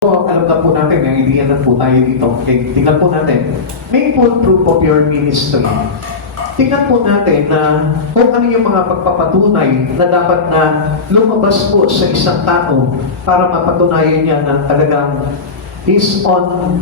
So, alam na po natin, naiintindihan na po tayo dito. Okay, tingnan po natin. Main full proof of your ministry. Tingnan po natin na kung ano yung mga pagpapatunay na dapat na lumabas po sa isang tao para mapatunayan niya na talagang he's on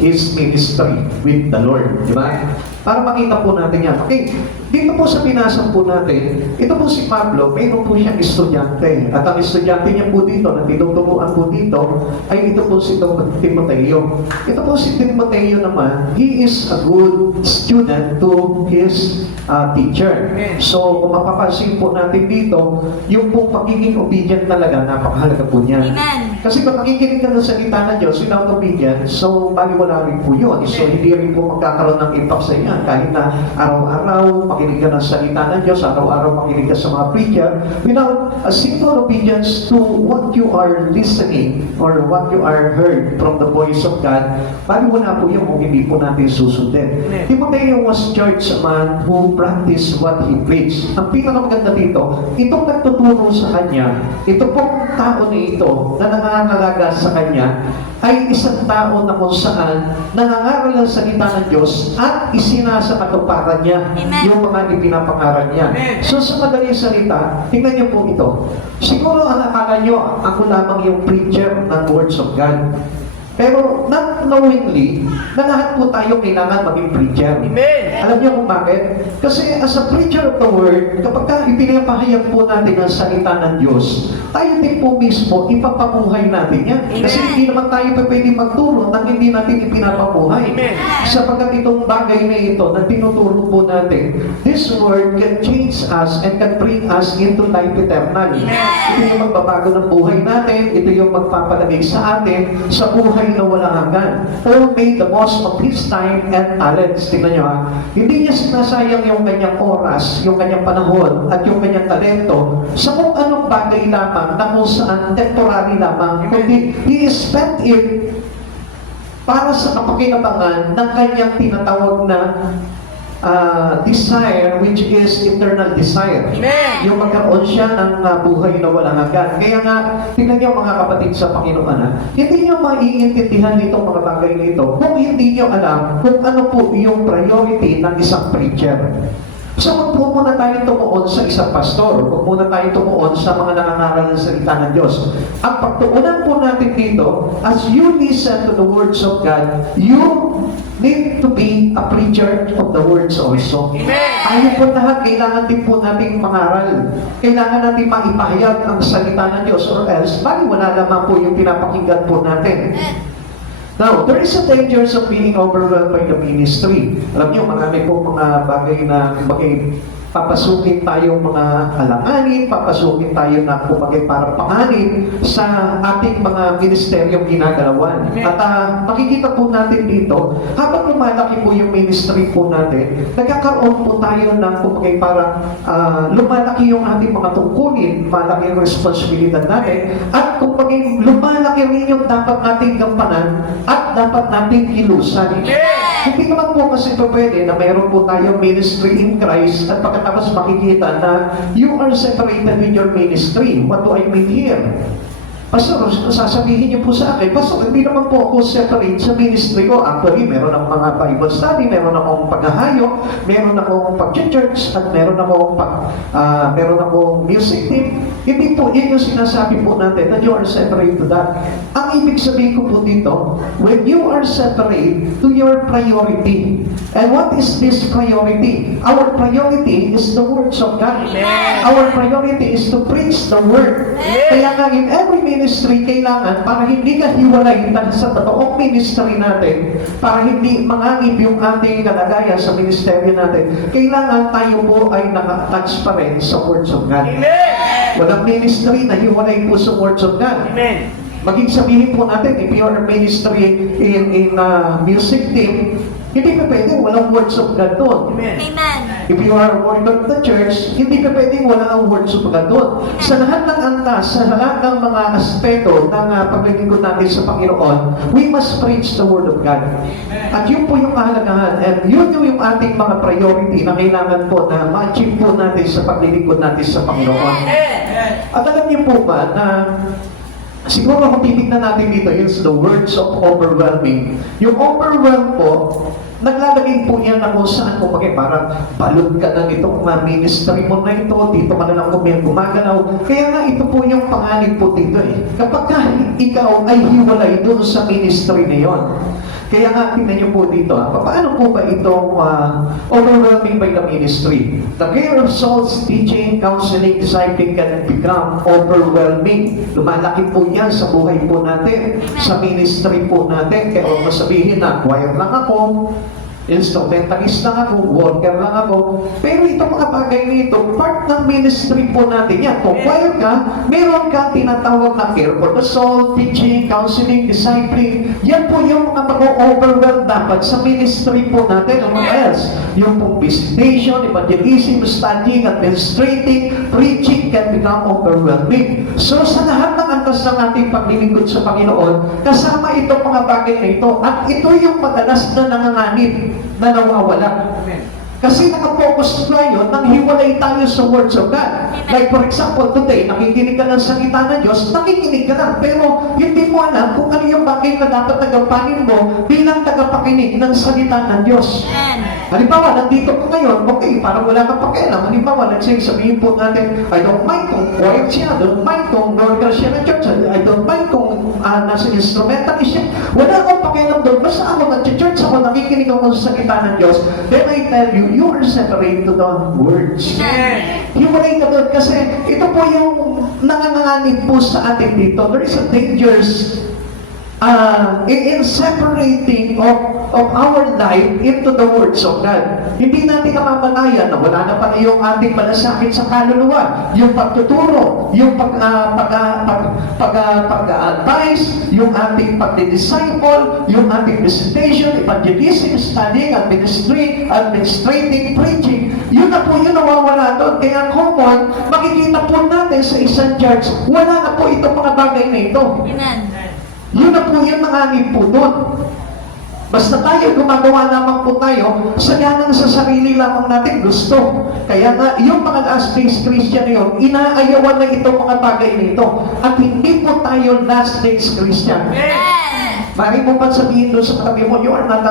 his ministry with the Lord. Di ba? Para makita po natin yan. Okay, dito po sa pinasa po natin, ito po si Pablo, mayroon po siyang estudyante. At ang estudyante niya po dito, na tinuturuan po dito, ay ito po si Timoteo. Ito po si Timoteo naman, he is a good student to his teacher. So, kung mapapansin po natin dito, yung pong pagiging obedient talaga, napakahalaga po niya. Amen. Kasi kung nakikinig ka ng salita ng Diyos without obedience, so baliwala rin po yun. So, hindi rin po magkakaroon ng impact sa inyo. Kahit na araw-araw makinig ka ng salita ng Diyos, araw-araw makinig ka sa mga preacher, without a simple obedience to what you are listening or what you are heard from the voice of God, baliwala po yun kung hindi po natin susundin. Timoteo was judged a man who practiced what he preached. Ang pinakamaganda dito, itong nagtuturo sa kanya, ito pong tao na ito na nangangalaga sa kanya, ay isang tao na kung saan nangangaral ang salita ng Diyos at isinasa katuparan niya yung mga ipinapangaral niya. So sa madaling salita, tingnan niyo po ito. Siguro ang akala niyo, ako lamang yung preacher ng words of God. Pero not knowingly, na lahat po tayo kailangan maging preacher. Amen. Alam niyo kung bakit? Kasi as a preacher of the word, kapag ipinapahayag po natin ang salita ng Diyos, tayo din po mismo, ipapabuhay natin yan. Kasi hindi naman tayo pwede magturo nang hindi natin ipinapabuhay. Amen. Sapagkat itong bagay na ito na tinuturo po natin, this word can change us and can bring us into life eternal. Ito yung magbabago ng buhay natin, ito yung magpapalagay sa atin sa buhay na walang hanggan. Paul made the most of his time and talents. Tingnan nyo ha. Hindi niya sinasayang yung kanyang oras, yung kanyang panahon, at yung kanyang talento sa kung anong bagay lamang na kung saan temporary lamang. Kundi he spent it para sa kapakinabangan ng kanyang tinatawag na desire, which is eternal desire. Amen. Yung magkaroon siya ng buhay na walang hanggan. Kaya nga, tingnan niyo mga kapatid sa Panginoon, hindi niyo maiintindihan itong mga bagay na ito kung hindi niyo alam kung ano po yung priority ng isang preacher. So, huwag po muna tayo tumuon sa isang pastor. Huwag muna tayo tumuon sa mga nangangaral ng salita ng Diyos. Ang pagtuunan po natin dito, as you listen to the words of God, you need to be a preacher of the words also. Tayo po lahat, kailangan din po nating mangaral. Kailangan natin maipahayag ang salita ng Diyos or else, wala naman po yung pinapakinggan po natin. Now, there is a danger of being overwhelmed by the ministry. Alam niyo, marami po mga bagay na papasukin tayo mga alanganin, papasukin tayo na kumagay para panganin sa ating mga ministeryong ginagalawan. At makikita po natin dito, habang lumalaki po yung ministry po natin, nagkakaroon po tayo ng kumagay para lumalaki yung ating mga tungkulin, malaki yung responsibilidad natin, at kumagay lumalaki rin yung dapat nating gampanan at dapat nating kilusan. Hindi naman po kasi pwede na mayroon po tayong ministry in Christ at pagkatapos makikita na you are separated with your ministry. What do I mean here? Pastor, sasabihin niyo po sa akin, Pastor, hindi naman po ako separate sa ministry ko. Actually, meron akong mga Bible study, meron akong paghahayo, meron akong pag-church, at meron akong music team. Hindi po, yun yung sinasabi po natin that you are separate to that. Ang ibig sabihin ko po dito, when you are separate to your priority. And what is this priority? Our priority is the words of God. Our priority is to preach the word. Kaya nga in every ministry, kailangan para hindi ka hiwalay sa totoong ministry natin, para hindi mangangib yung ating kalagayan sa ministeryo natin, kailangan tayo po ay naka-attach pa rin sa words of God. Walang ministry na hiwalay po sa words of God. Amen. Maging sabihin po natin, if you are ministry in music team, hindi pa pwede walang words of God doon. Amen. If you are a worker of the church, hindi pa pwede walang words of God doon. Sa lahat ng antas, sa lahat ng mga aspeto ng paglilingkod natin sa Panginoon, we must preach the Word of God. At yun po yung kahalagahan. And yun yung ating mga priority na kailangan po na ma-achieve po natin sa paglilingkod natin sa Panginoon. At alam niyo po ba na Siguro kung titignan natin dito, is the words of overwhelming. Yung overwhelm po, naglalagay po niya na kung saan po parang balod ka na nitong ministry mo na ito, dito ka na lang gumagalaw. Kaya nga ito po yung panganib po dito eh. Kapag ikaw ay hiwalay doon sa ministry na yon. Kaya nga, tingnan niyo po dito, paano po ba itong overwhelming by the ministry? The care of souls, teaching, counseling, discipling can become overwhelming. Lumalaki po yan sa buhay po natin, sa ministry po natin. Kaya huwag masabihin na, choir lang ako, instrumentalist lang ako, worker lang ako. Pero itong mga bagay nito, part ng ministry po natin yan. Kung choir ka, meron ka tinatawag na care for the soul, teaching, counseling, discipling. Yan po yung mga mag-overwhelm dapat sa ministry po natin. Ang mga else, yung pong visitation, evangelism, studying, administrating, preaching can become overwhelming. So sa lahat ng antas ng ating paglilingkod sa Panginoon, kasama itong mga bagay na ito. At ito yung madalas na nanganganib na nawawala. Kasi nakafocus tayo nang hiwalay tayo sa words of God. Like for example, today, nakikinig ka ng salita ng Diyos, nakikinig ka lang, pero hindi mo alam kung ano yung bagay na dapat tagapanin mo bilang tagapakinig ng salita ng Diyos. Halimbawa, nandito ka ngayon, okay, parang wala kang pakialam. Halimbawa, let's say, sabihin po natin, I don't mind kung quiet siya, I don't mind kung worker siya ng church, I don't mind kung nasa instrumentalist siya. Wala akong pakialam doon. Basta ako nag-church ako, nakikinig ako sa salita ng Diyos. Then I tell you, you are separated to the words. Hiwalay ka doon kasi ito po yung nanganganib po sa atin dito. There is a dangerous in separating of our life into the words of God. Hindi natin namamalayan na wala na pala yung ating malasakit sa kaluluwa, yung pagtuturo, yung pag-advise, yung ating pag-disciple, yung ating visitation, evangelism, studying, administrating, preaching. Yun na po yung nawawala doon. Kaya common, makikita po natin sa isang church, wala na po itong mga bagay na ito. Amen. Yun na po yung nanganib po doon. Basta tayo, gumagawa lamang po tayo, saganang sa sarili lamang natin gusto. Kaya nga, yung mga last days Christian na yun, inaayawan na itong mga bagay na ito. At hindi po tayo last days Christian. Mari mo pa sabihin doon sa katabi mo, you are not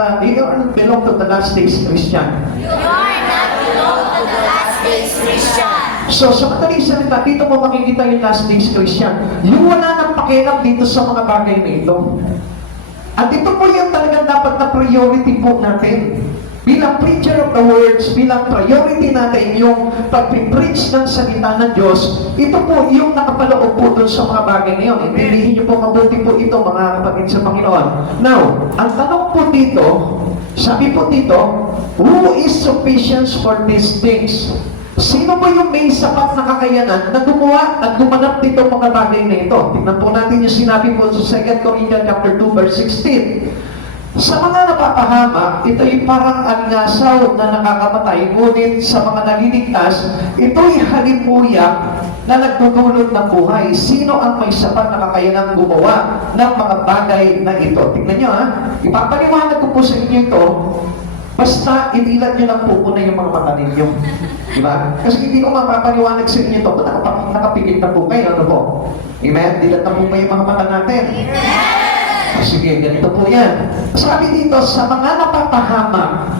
belong to the last days Christian. You are not belong to the last days Christian. So, sa madaling salita, dito mo makikita yung last days Christian. Yung wala nang pakialam dito sa mga bagay na ito. At ito po yung talagang dapat na priority po natin. Bilang preacher of the words, bilang priority natin yung pag-preach ng salita ng Diyos, ito po yung nakapaloob po doon sa mga bagay na yun. Intindihin niyo po mabuti po ito, mga kapatid sa Panginoon. Now, ang tanong po dito, sabi po dito, who is sufficient for these things? Sino ba yung may sapat na kakayanan na gumawa at gumanap dito mga bagay na ito? Tignan po natin yung sinabi po sa 2 Corinthians chapter 2 verse 16. Sa mga napapahamak, ito'y parang alingasaw na nakakamatay, ngunit sa mga naliligtas, ito'y halimuyak na nagdudulot ng buhay. Sino ang may sapat na kakayanan gumawa ng mga bagay na ito? Tignan nyo ha, ipapaliwanag ko po sa inyo ito. Basta, inilat nyo lang po muna yung mga mata ninyo. Diba? Kasi hindi ko mapapaliwanag sa inyo ito. Nakapigil na po kayo. Ano po? Amen? Dilat na po ba yung mga mata natin? Sige, ganito po yan. Sabi dito, sa mga napapahamak,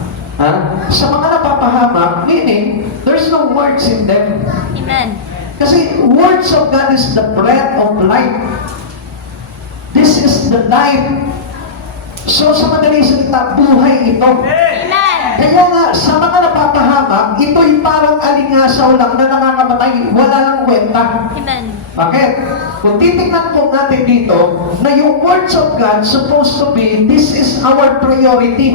sa mga napapahamak, meaning, there's no words in them. Amen. Kasi words of God is the breath of life. This is the life. So, sa madaling salita, buhay ito. Amen. Kaya nga, sa mga napapahamak, ito'y parang alingasaw lang na nakakamatay, wala lang kwenta. Amen. Bakit? Kung titignan po natin dito, na yung words of God supposed to be, this is our priority.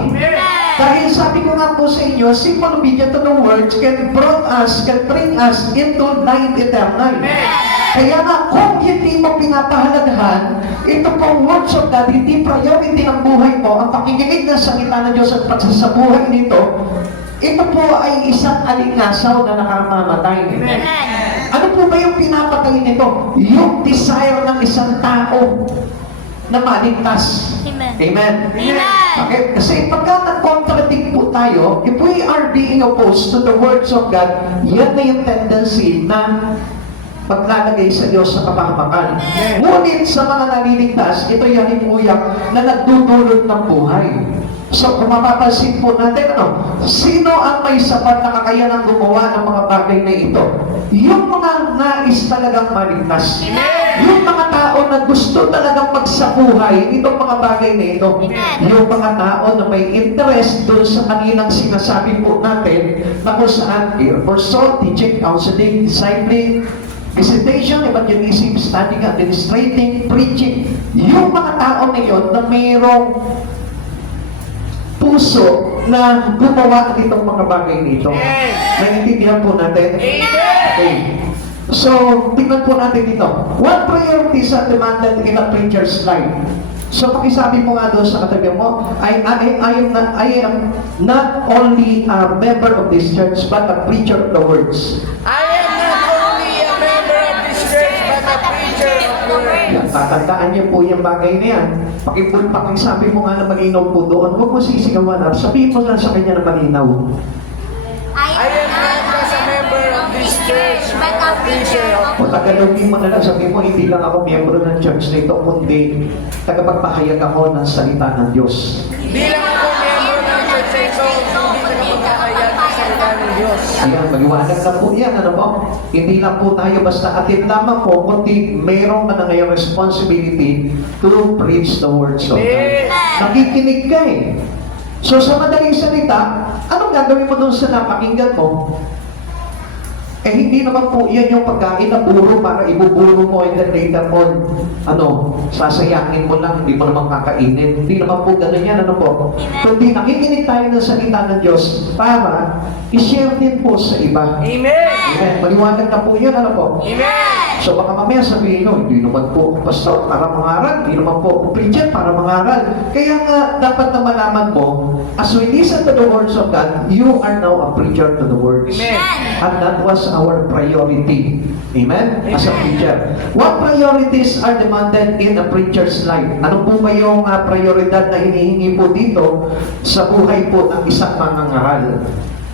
Dahil sabi ko nga po sa inyo, simple obedience to the words can bring us into life eternal. Kaya nga, kung hindi mo pinapahalagahan, ito pong words of God, hindi priority ng buhay mo, ang pakikinig ng salita ng Diyos at pagsasabuhay nito, ito po ay isang alingasaw na nakamamatay. Amen. Ano po ba yung pinapatay nito? Yung desire ng isang tao na maligtas. Amen. Amen. Amen. Okay? Kasi pagka nag-contradict po tayo, if we are being opposed to the words of God, yan na yung tendency na paglalagay sa Diyos sa kapahamakan. Ngunit sa mga naliligtas, ito yung himuyang na nagdudulot ng buhay. So, kung mapapansin po natin, sino ang may sapat na kakayanang gumawa ng mga bagay na ito? Yung mga nais talagang maligtas. Yung mga tao na gusto talagang magsabuhay itong mga bagay na ito. Yung mga tao na may interest doon sa kanilang sinasabi po natin na kung saan persol, teaching, counseling, discipling, visitation, evangelism, studying, administrating, preaching. Yung mga tao na yun na mayroong puso na gumawa itong mga bagay nito. Naiintindihan po natin? Okay. So, tingnan po natin dito. What priorities are demanded in a preacher's life? So, pakisabi mo nga doon sa katabi mo, I am not only a member of this church, but a preacher of the words. I am not only a member of this church, but a preacher of the word. Yan, tatandaan niyo po yung bagay na yan. Pakisabi mo nga na malinaw po doon. Huwag mo sisigawan. Sabihin mo lang sa kanya na malinaw. I am not just a member of this church, but a preacher of O tagalogin mo na lang, sabihin mo, hindi lang ako miyembro ng church na ito, kundi tagapagpahayag ako ng salita ng Diyos. Hindi lang ako member ng church na ito, hindi na magkakayat sa salita ng Diyos. Ayan, maliwanag na po yan, ano po? Hindi lang po tayo basta atin lamang po, kundi mayroon ka na ngayong responsibility to preach the words of God. Amen. Nakikinig ka eh. So sa madaling salita, anong gagawin mo doon sa napakinggan mo? Eh hindi naman po yan yung pagkain na buro para ibuburo mo and then later on, sasayangin mo lang, hindi mo naman kakainin. Hindi naman po ganun yan, Kundi nakikinig tayo ng salita ng Diyos para i-share din po sa iba. Amen. Amen. Maliwanag na po yan, Amen. So baka mamaya sabihin nyo, hindi naman po ako pastor para mangaral, hindi naman po ako preacher para mangaral. Kaya nga, dapat na malaman mo, as we listen to the words of God, you are now a preacher to the words. Amen. And that was our priority. Amen? As a preacher. What priorities are demanded in a preacher's life? Ano po ba yung prioridad na hinihingi po dito sa buhay po ng isang mangangaral?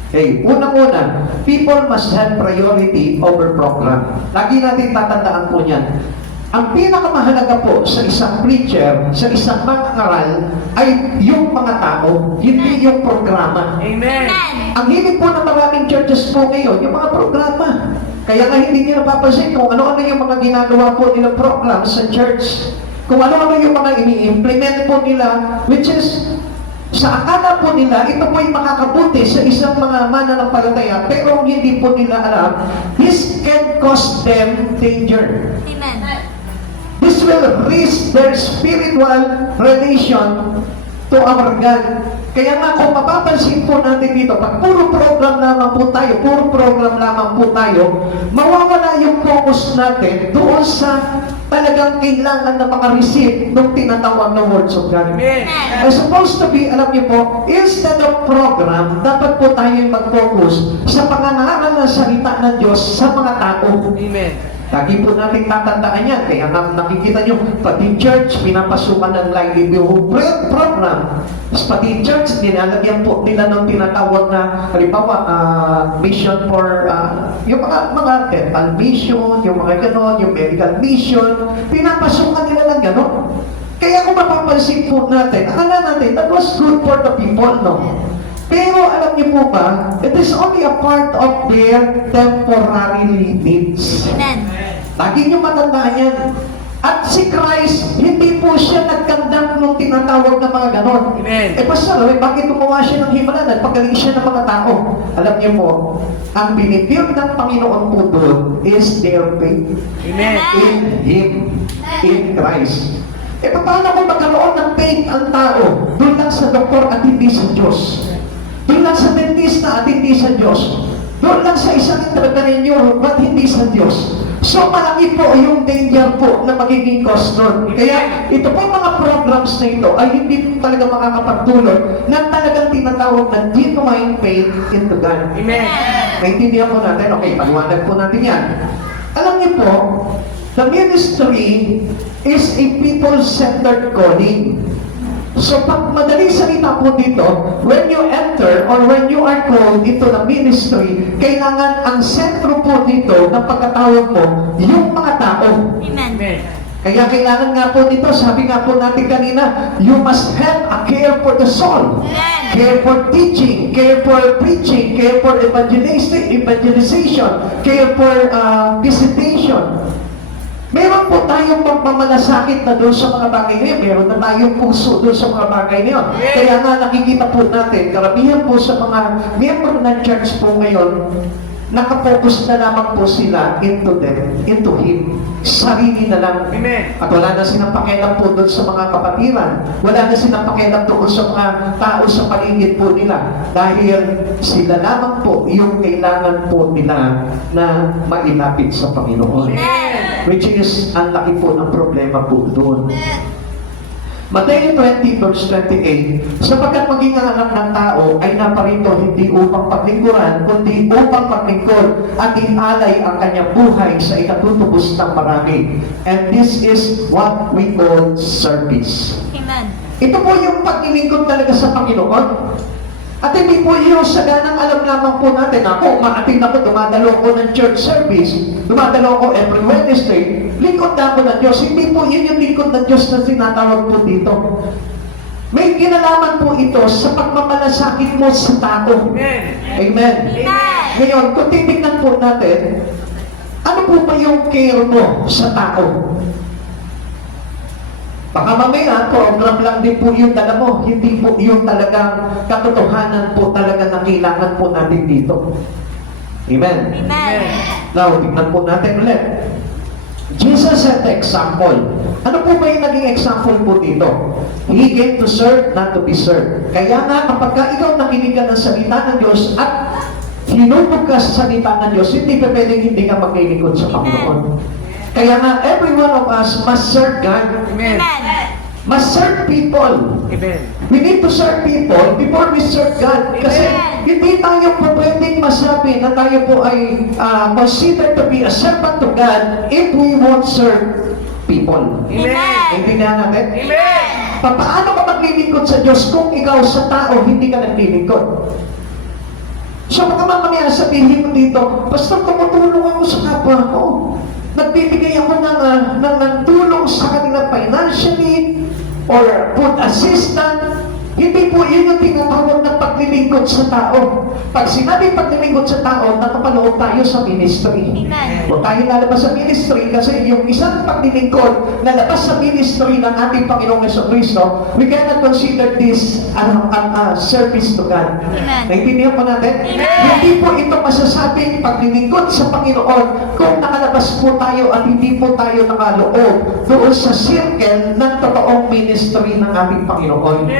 Okay, unang-una, people must have priority over program. Lagi natin tatandaan po niyan. Ang pinakamahalaga po sa isang preacher, sa isang mangangaral, ay yung mga tao, hindi yung programa. Amen. Ang hilig po ng maraming churches po ngayon, yung mga programa. Kaya nga hindi nila napapansin kung ano-ano yung mga ginagawa po nilang program sa church. Kung ano-ano yung mga ini-implement po nila, which is, sa akala po nila, ito po ay makakabuti sa isang mga mananampalataya, pero hindi po nila alam, this can cause them danger. Amen. This will risk their spiritual relation to our God. Kaya nga kung mapapansin po natin dito, pag puro program lamang po tayo, mawawala yung focus natin doon sa talagang kailangan na makareceive ng tinatawag na words of God. Amen. As supposed to be, alam niyo po, instead of program, dapat po tayo mag-focus sa pangangaral ng salita ng Diyos sa mga tao. Amen. Lagi po natin tatandaan yan. Kaya nakikita nyo, pati church, pinapasukan ng livelihood program. Pati church, nilalagyan po nila ng tinatawag na, halimbawa, mission for, yung mga dental mission, yung mga ganon, yung medical mission, pinapasukan nila ng ganon. Kaya kung mapapansin po natin, akala natin, that was good for the people, no? Pero alam niyo po ba, it is only a part of their temporary needs. Amen. Lagi niyo matandaan yan. At si Christ, hindi po siya nagkandak ng tinatawag na mga ganon. Amen. Pastor, bakit gumawa siya ng himala? Nagpagaling siya ng mga tao. Alam niyo po, ang binibuild ng Panginoon po doon is their faith Amen. in Him, in Christ. Paano kung magkaroon ng faith ang tao doon lang sa doktor at hindi sa Diyos? Doon lang sa dentista at hindi sa Diyos. Doon lang sa isang entrepreneur at hindi sa Diyos. So malaki po yung danger po na magiging cost nun. Kaya ito po mga programs na ito ay hindi talaga makakapagtulong na talagang tinatawag na genuine faith into God. Amen. Naintindihan po natin. Okay, paliwanag po natin yan. Alam niyo po, the ministry is a people-centered calling. So pag madaling salita po dito, when you enter or when you are called into the ministry, kailangan ang sentro po dito ng pagkatawag mo, yung mga tao. Amen. Kaya kailangan nga po dito, sabi nga po natin kanina, you must have a care for the soul. Amen. Care for teaching, care for preaching, care for evangelization, care for visitation. Meron po tayong pagmamalasakit na doon sa mga bagay na yun. Meron na tayong puso doon sa mga bagay na yun. Kaya nga nakikita po natin, karamihan po sa mga miyembro ng church po ngayon, nakapokus na lamang po sila into them, into Him. Sarili na lang. Amen. At wala na silang pakialam po doon sa mga kapatiran. Wala na silang pakialam doon sa mga tao sa paligid po nila. Dahil sila lamang po yung kailangan po nila na mailapit sa Panginoon. Which is, ang laki po ng problema po doon. Mateo 20 verse 28, sapagkat maging ang anak ng tao ay naparito hindi upang paglingkuran, kundi upang paglingkod at ialay ang kanyang buhay sa ikatutubos ng marami. And this is what we call service. Amen. Ito po yung paglilingkod talaga sa Panginoon. At hindi po yung saganang alam lamang po natin, ako, maating ako, dumadalo ko ng church service, dumadalo ko every Wednesday, lingkod na ako ng Diyos. Hindi po yun yung lingkod ng Diyos na sinatawag po dito. May kinalaman po ito sa pagmamalasakit mo sa tao. Amen. Amen. Amen. Ngayon, kung titignan po natin, ano po ba yung care mo sa tao? Baka mamaya, program lang din po yung dala mo. Hindi po yung talagang katotohanan po talaga na kailangan po natin dito. Amen. Amen. Now, tignan po natin ulit. Jesus set the example. Ano po ba yung naging example po dito? He came to serve, not to be served. Kaya nga, kapag ikaw nakinig ka ng salita ng Diyos at hinubog ka sa salita ng Diyos, hindi pa pwedeng hindi ka maglilingkod sa Panginoon. Kaya nga, every one of us must serve God. Amen. Must serve people. Amen. We need to serve people before we serve God. Kasi hindi tayo po pwedeng masabi na tayo po ay considered to be a servant to God if we won't serve people. Amen. Naintindihan natin? Amen. Paano ka maglilingkod sa Diyos kung ikaw sa tao hindi ka naglilingkod? So baka mamaya sabihin mo dito, basta tumutulong ako sa kapwa ko. Nagbibigay ako ng tulong sa kanila financially or food assistance. Hindi po yun yung tinatawag na paglilingkod sa tao. Pag sinabi paglilingkod sa tao, nakapaloob tayo sa ministry. Amen. Huwag tayo lalabas sa ministry kasi yung isang paglilingkod na labas sa ministry ng ating Panginoong Jesucristo, we cannot consider this service to God. Amen. Naintindihan po natin? Hindi po ito masasabing paglilingkod sa Panginoon kung nakalabas po tayo at hindi po tayo nakaloob doon sa circle ng totoong ministry ng ating Panginoon.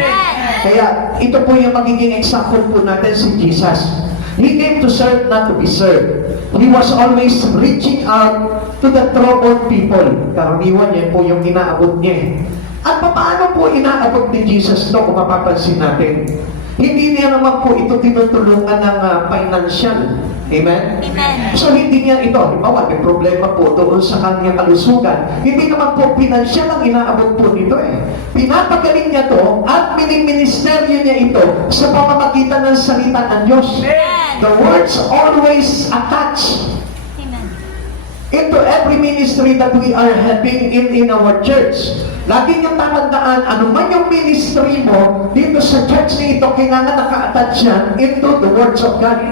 Kaya ito po yung magiging example po natin si Jesus. He came to serve, not to be served. He was always reaching out to the troubled people. Karaniwan niya po yung inaabot niya. At paano po inaabot ni Jesus to kung mapapansin natin? Hindi niya naman po ito tinutulungan ng financial. Amen? Amen. So hindi niya ito, halimbawa, may problema po doon sa kanyang kalusugan. Hindi naman po pinansyal ang inaabot po nito Pinapagaling niya to at miniministeryo niya ito sa pamamagitan ng salita ng Diyos. The words always attach Amen. into every ministry that we are having in our church. Lagi niyong tatandaan, ano man yung ministry mo, dito sa church na ito, kailangan naka-attach yan into the words of God.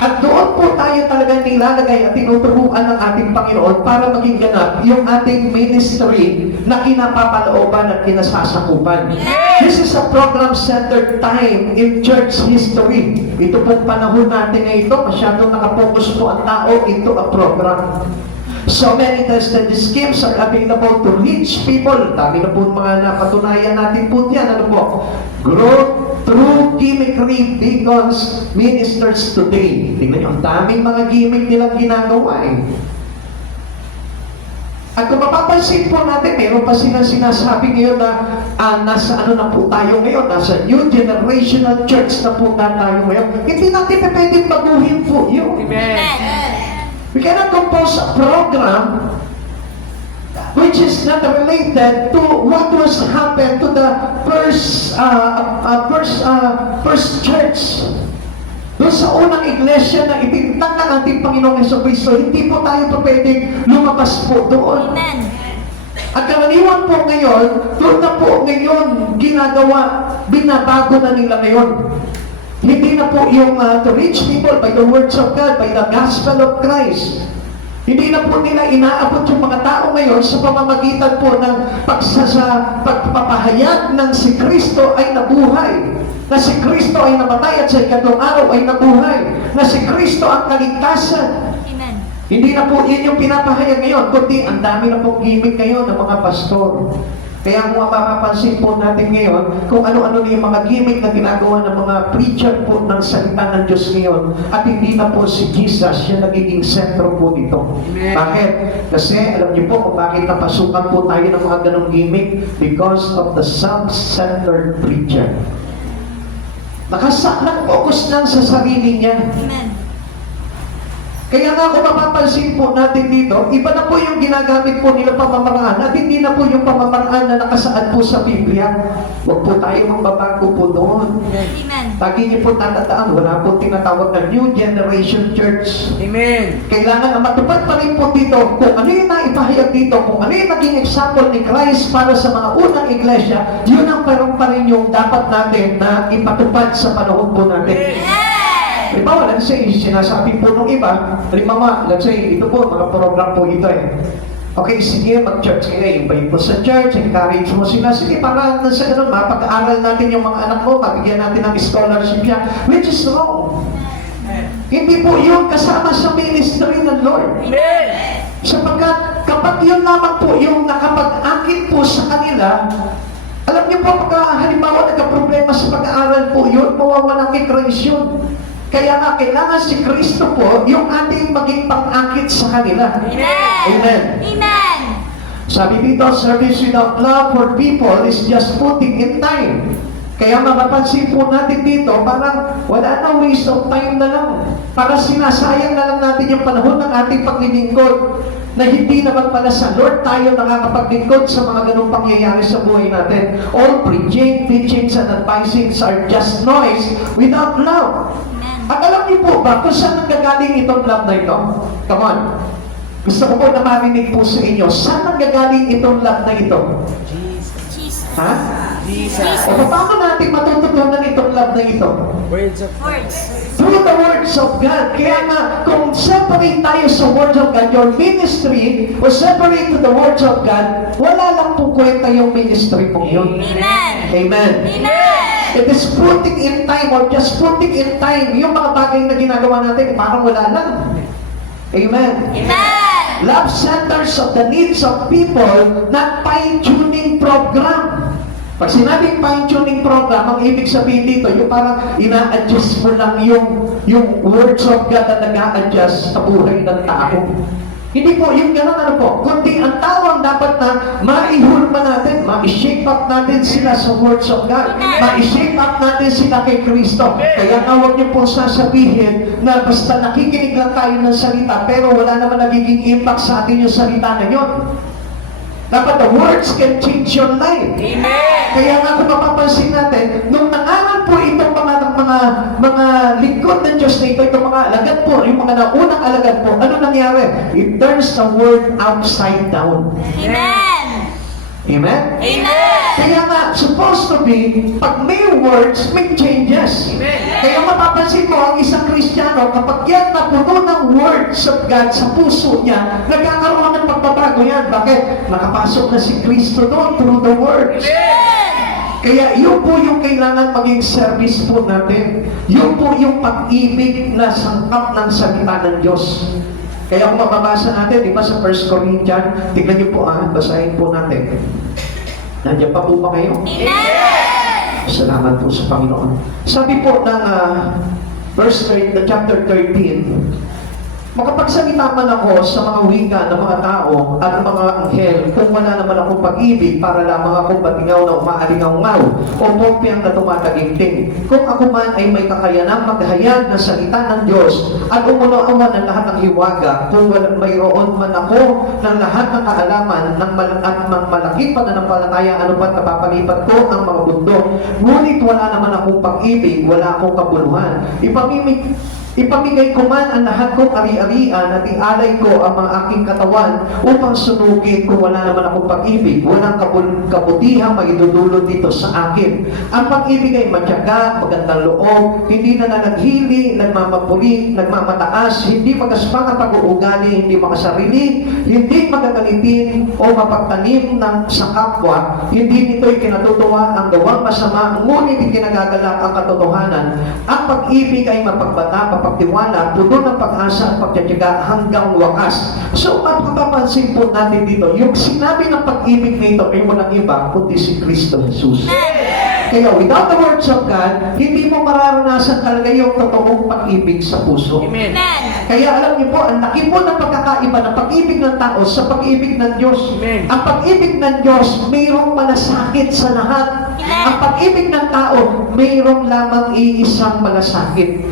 At doon po tayo talaga nilalagay at tinuturuan ng ating Panginoon para maging ganap yung ating ministry na kinapapalooban at kinasasakupan. This is a program-centered time in church history. Ito pong panahon natin na ito, masyadong nakapokus po ang tao into a program. So many tested schemes are available to reach people. Dami na po mga napatunayan natin po yan. Ano po? Growth through gimmickry beacons ministers today. Tingnan nyo, ang daming mga gimmick nilang ginagawa At kung mapapansin po natin, meron pa silang sinasabi ngayon na nasa ano na po tayo ngayon, nasa new generational church na po tayo ngayon. Hindi natin pwedeng baguhin po yun. Amen. We cannot compose a program which is not related to what was happened to the first church. Doon sa unang iglesia na itinatag ng ating Panginoong Jesucristo, hindi po tayo pa pwedeng lumabas po doon. Amen. At karaniwan po ngayon, doon na po ngayon ginagawa, binabago na nila ngayon. Hindi na po yung to reach people by the words of God, by the gospel of Christ. Hindi na po nila inaabot yung mga tao ngayon sa pamamagitan po ng pagpapahayag ng si Kristo ay nabuhay. Na si Kristo ay namatay at sa ikatlong araw ay nabuhay. Na si Kristo ang kaligtasan. Amen. Hindi na po yun yung pinapahayag ngayon, kundi ang dami na pong gimmick ngayon ng mga pastor. Kaya kung mapapansin po natin ngayon, kung ano-ano yung mga gimmick na ginagawa ng mga preacher po ng salita ng Diyos ngayon, at hindi na po si Jesus siya nagiging sentro po dito. Amen. Bakit? Kasi alam niyo po kung bakit napasukan po tayo ng mga ganong gimmick? Because of the self-centered preacher. Nakasak-focus lang sa sarili niya. Amen. Kaya nga kung mapapansin po natin dito, iba na po yung ginagamit po nila pamamaraan at hindi na po yung pamamaraan na nakasaad po sa Biblia. Huwag po tayo magbabago po doon. Amen. Lagi niyo po tatandaan, wala po tinatawag na New Generation Church. Amen. Kailangan na matupad pa rin po dito kung ano yung naipahayag dito, kung ano yung naging example ni Christ para sa mga unang iglesia, yun ang parang pa rin yung dapat natin na ipatupad sa panahon po natin. Halimbawa, let's say, sinasabi po nung iba, halimbawa, let's say, ito po, mga program po ito eh. Okay, sige, mag-church kayo, invite mo sa church, encourage mo sila, sige, para sa ganun, mapag-aaral natin yung mga anak mo, mabigyan natin ng scholarship yan, which is wrong. Hindi po yun kasama sa ministry ng Lord. Amen. Sapagkat kapag yun naman po yung nakapag-akit po sa kanila, alam niyo po, pagka halimbawa nagka-problema sa pag-aaral po yun, mawawala kay Christ yun. Kaya nga, kailangan si Kristo po yung ating maging pang-akit sa kanila. Amen. Amen. Sabi dito, service without love for people is just putting in time. Kaya mapapansin po natin dito, parang wala na, waste of time na lang. Para sinasayang na lang natin yung panahon ng ating paglilingkod na hindi naman pala sa Lord tayo nakakapaglingkod sa mga ganung pangyayari sa buhay natin. All preaching, teachings, and advisings are just noise without love. At alam niyo po ba kung saan nanggagaling itong love na ito? Come on. Gusto ko po na marinig po sa inyo, saan nanggagaling itong love na ito? Jesus. Ha? Jesus. O paano natin matututunan itong love na ito? Words of Words. Through the words of God. Kaya nga, kung separate tayo sa words of God, your ministry was separate to the words of God, wala lang po kwenta yung ministry mo yun. Amen. Amen. Amen. It is putting in time or just putting in time yung mga bagay na ginagawa natin, parang wala lang. Amen. Amen. Love centers of the needs of people, not fine-tuning program. Pag sinabing fine-tuning program, ang ibig sabihin dito, yung parang ina-adjust mo lang yung words of God na nag-a-adjust sa buhay ng tao. Hindi po, yung gano'n ano po, kundi ang tao ang dapat na maihulma natin, ma-shape up natin sila sa words of God, ma-shape up natin sila kay Kristo. Kaya nga huwag niyo po sasabihin na basta nakikinig lang tayo ng salita, pero wala naman nagiging impact sa atin yung salita na yun. Dapat the words can change your life. Amen. Kaya nga kung mapapansin natin, nung nangaral po itong mga lingkod ng Diyos na ito, itong mga alagad po, yung mga naunang alagad po, ano nangyari? It turns the word upside down. Amen. Amen? Amen. Kaya nga, supposed to be, pag may words, may changes. Amen. Kaya mapapansin mo, ang isang Kristiyano, kapag yan napuno ng words of God sa puso niya, nagkakaroon ng pagbabago yan. Bakit? Nakapasok na si Kristo doon through the words. Kaya yun po yung kailangan maging service po natin. Yun po yung pag-ibig na sangkap ng salita ng Diyos. Kaya kung mababasa natin, di ba sa 1 Corinthians, tignan niyo po basahin po natin. Nandiyan pa po ba kayo? Amen. Salamat po sa Panginoon. Sabi po ng chapter 13, Makapagsalita man ako sa mga wika ng mga tao at mga anghel kung wala naman akong pag-ibig para lamang akong batingaw na umaalingaw-ngaw o popyang na tumataginting. Kung ako man ay may kakayanang maghayag ng salita ng Diyos at umunawa ng lahat ng hiwaga, kung mayroon man ako ng lahat ng kaalaman at malaking pananampalataya, ano ba't napapalipat ko ang mga bundok. Ngunit wala naman akong pag-ibig, wala akong kabuluhan. Ipamigay ko man ang lahat kong ari-arian at ialay ko ang mga aking katawan upang sunugin kung wala naman akong pag-ibig. Walang kabutihang maidudulot dito sa akin. Ang pag-ibig ay matyaga, magandang loob, hindi na naghili, nagmamapuli, nagmamataas, hindi magaspang ang pag-uugali, hindi makasarili, hindi magagalitin o mapagtanim sa kapwa, hindi nito'y kinatutuwa ang gawang masama, ngunit ikinagagalak ang katotohanan. Ang pag-ibig ay mapagbata, mapagtiwala, puno ng pag-asa at pagtitiyaga hanggang wakas. So, at mapapansin po natin dito, yung sinabi ng pag-ibig nito ay walang iba, kundi si Kristo Jesus. Kaya without the words of God, hindi mo mararanasan talaga yung totoong pag-ibig sa puso. Amen. Kaya alam niyo po, ang laki po ng pagkakaiba ng pag-ibig ng tao sa pag-ibig ng Diyos. Amen. Ang pag-ibig ng Diyos, mayroong malasakit sa lahat. Ang pag-ibig ng tao, mayroong lamang iisang malasakit.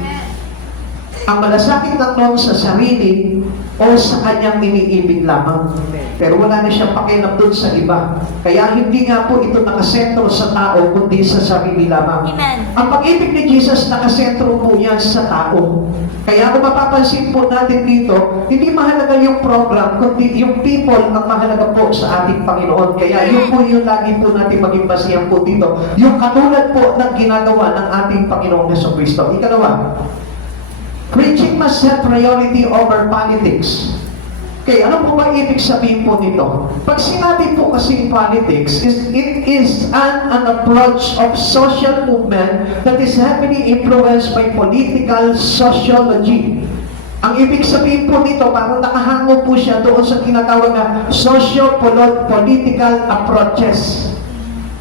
Ang malasakit ng noon sa sarili o sa kanyang iniibig lamang. Pero wala na siyang pakialam doon sa iba. Kaya hindi nga po ito nakasentro sa tao, kundi sa sarili lamang. Amen. Ang pag-ibig ni Jesus, nakasentro po yan sa tao. Kaya kung mapapansin po natin dito, hindi mahalaga yung program, kundi yung people ang mahalaga po sa ating Panginoon. Kaya yun po yung lagi po natin maging basihan po dito. Yung katulad po ng ginagawa ng ating Panginoong Jesucristo. Ikalawa, preaching must have priority over politics. Okay, ano po ba ibig sabihin po nito? Pag sinabi po kasi politics, it is an approach of social movement that is heavily influenced by political sociology. Ang ibig sabihin po nito, parang nakahango po siya doon sa tinatawag na socio-political approaches.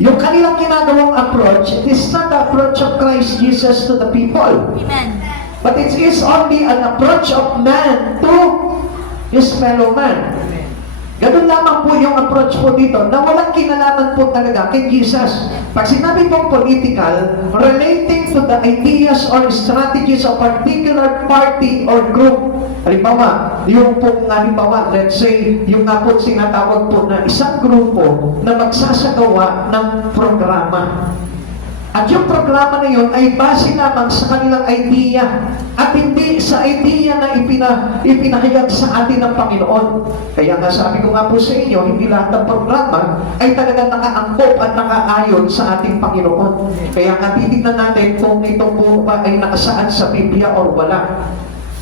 Yung kanilang ginagawang approach, it is not the approach of Christ Jesus to the people. Amen. But it is only an approach of man to his fellow man. Ganun lamang po yung approach po dito na walang kinalaman po talaga kay Jesus. Pag sinabi pong political, relating to the ideas or strategies of particular party or group. Halimbawa, yung pong halimbawa, let's say, yung nga po sinatawag po na isang grupo na magsasagawa ng programa. At yung programa na yun ay base lamang sa kanilang idea at hindi sa idea na ipinahayag sa atin ng Panginoon. Kaya nga sabi ko nga po sa inyo, hindi lahat ng programa ay talagang nakaangkop at nakaayon sa ating Panginoon. Kaya nga titignan natin kung ito po ba ay nakasaad sa Biblia o wala.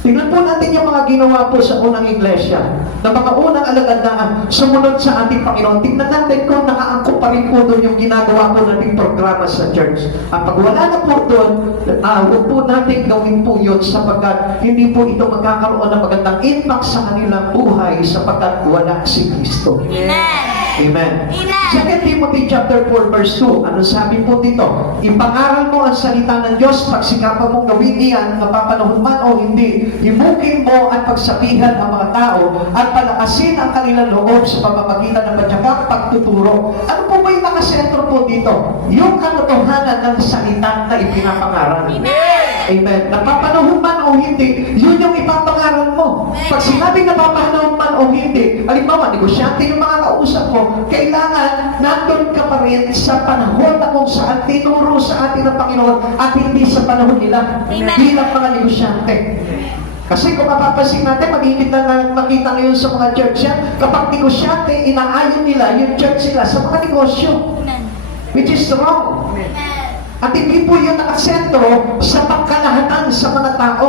Tingnan po natin yung mga ginawa po sa unang iglesia, na mga unang alagad na sumunod sa ating Panginoon. Tingnan natin kung nakaangkop pa rin po doon yung ginagawa po nating programa sa church. At pag wala na po doon, huwag po natin gawin po yun sapagkat hindi po ito magkakaroon ng magandang impact sa kanilang buhay sapagkat wala si Kristo. Amen. Amen. Amen. 2 Timothy chapter 4 verse 2. Ano sabi po dito? Ipangaral mo ang salita ng Diyos, pagsikapan mong gawin iyan, mapapanahon man o hindi. Himukin mo at pagsabihan ang mga tao at palakasin ang kanilang loob sa pamamagitan ng matyagang pagtuturo. Ano po ba yung nakasentro po dito? Yung katotohanan ng salita na ipinapangaral. Amen. Napapanahon man o hindi, yun yung ipapangaral mo. Pag sinabing napapanahon man o hindi, halimbawa, negosyante yung mga kausap mo, kailangan nandun ka pa rin sa panahon na kung saan tinuro sa atin ng Panginoon at hindi sa panahon nila bilang mga negosyante. Kasi kung mapapansin natin, mag-iinit na makita ngayon sa mga church yan, kapag negosyante, inaayon nila yung church sila sa mga negosyo. Which is wrong. At hindi po yun nakasentro sa pagkalahatan sa mga tao.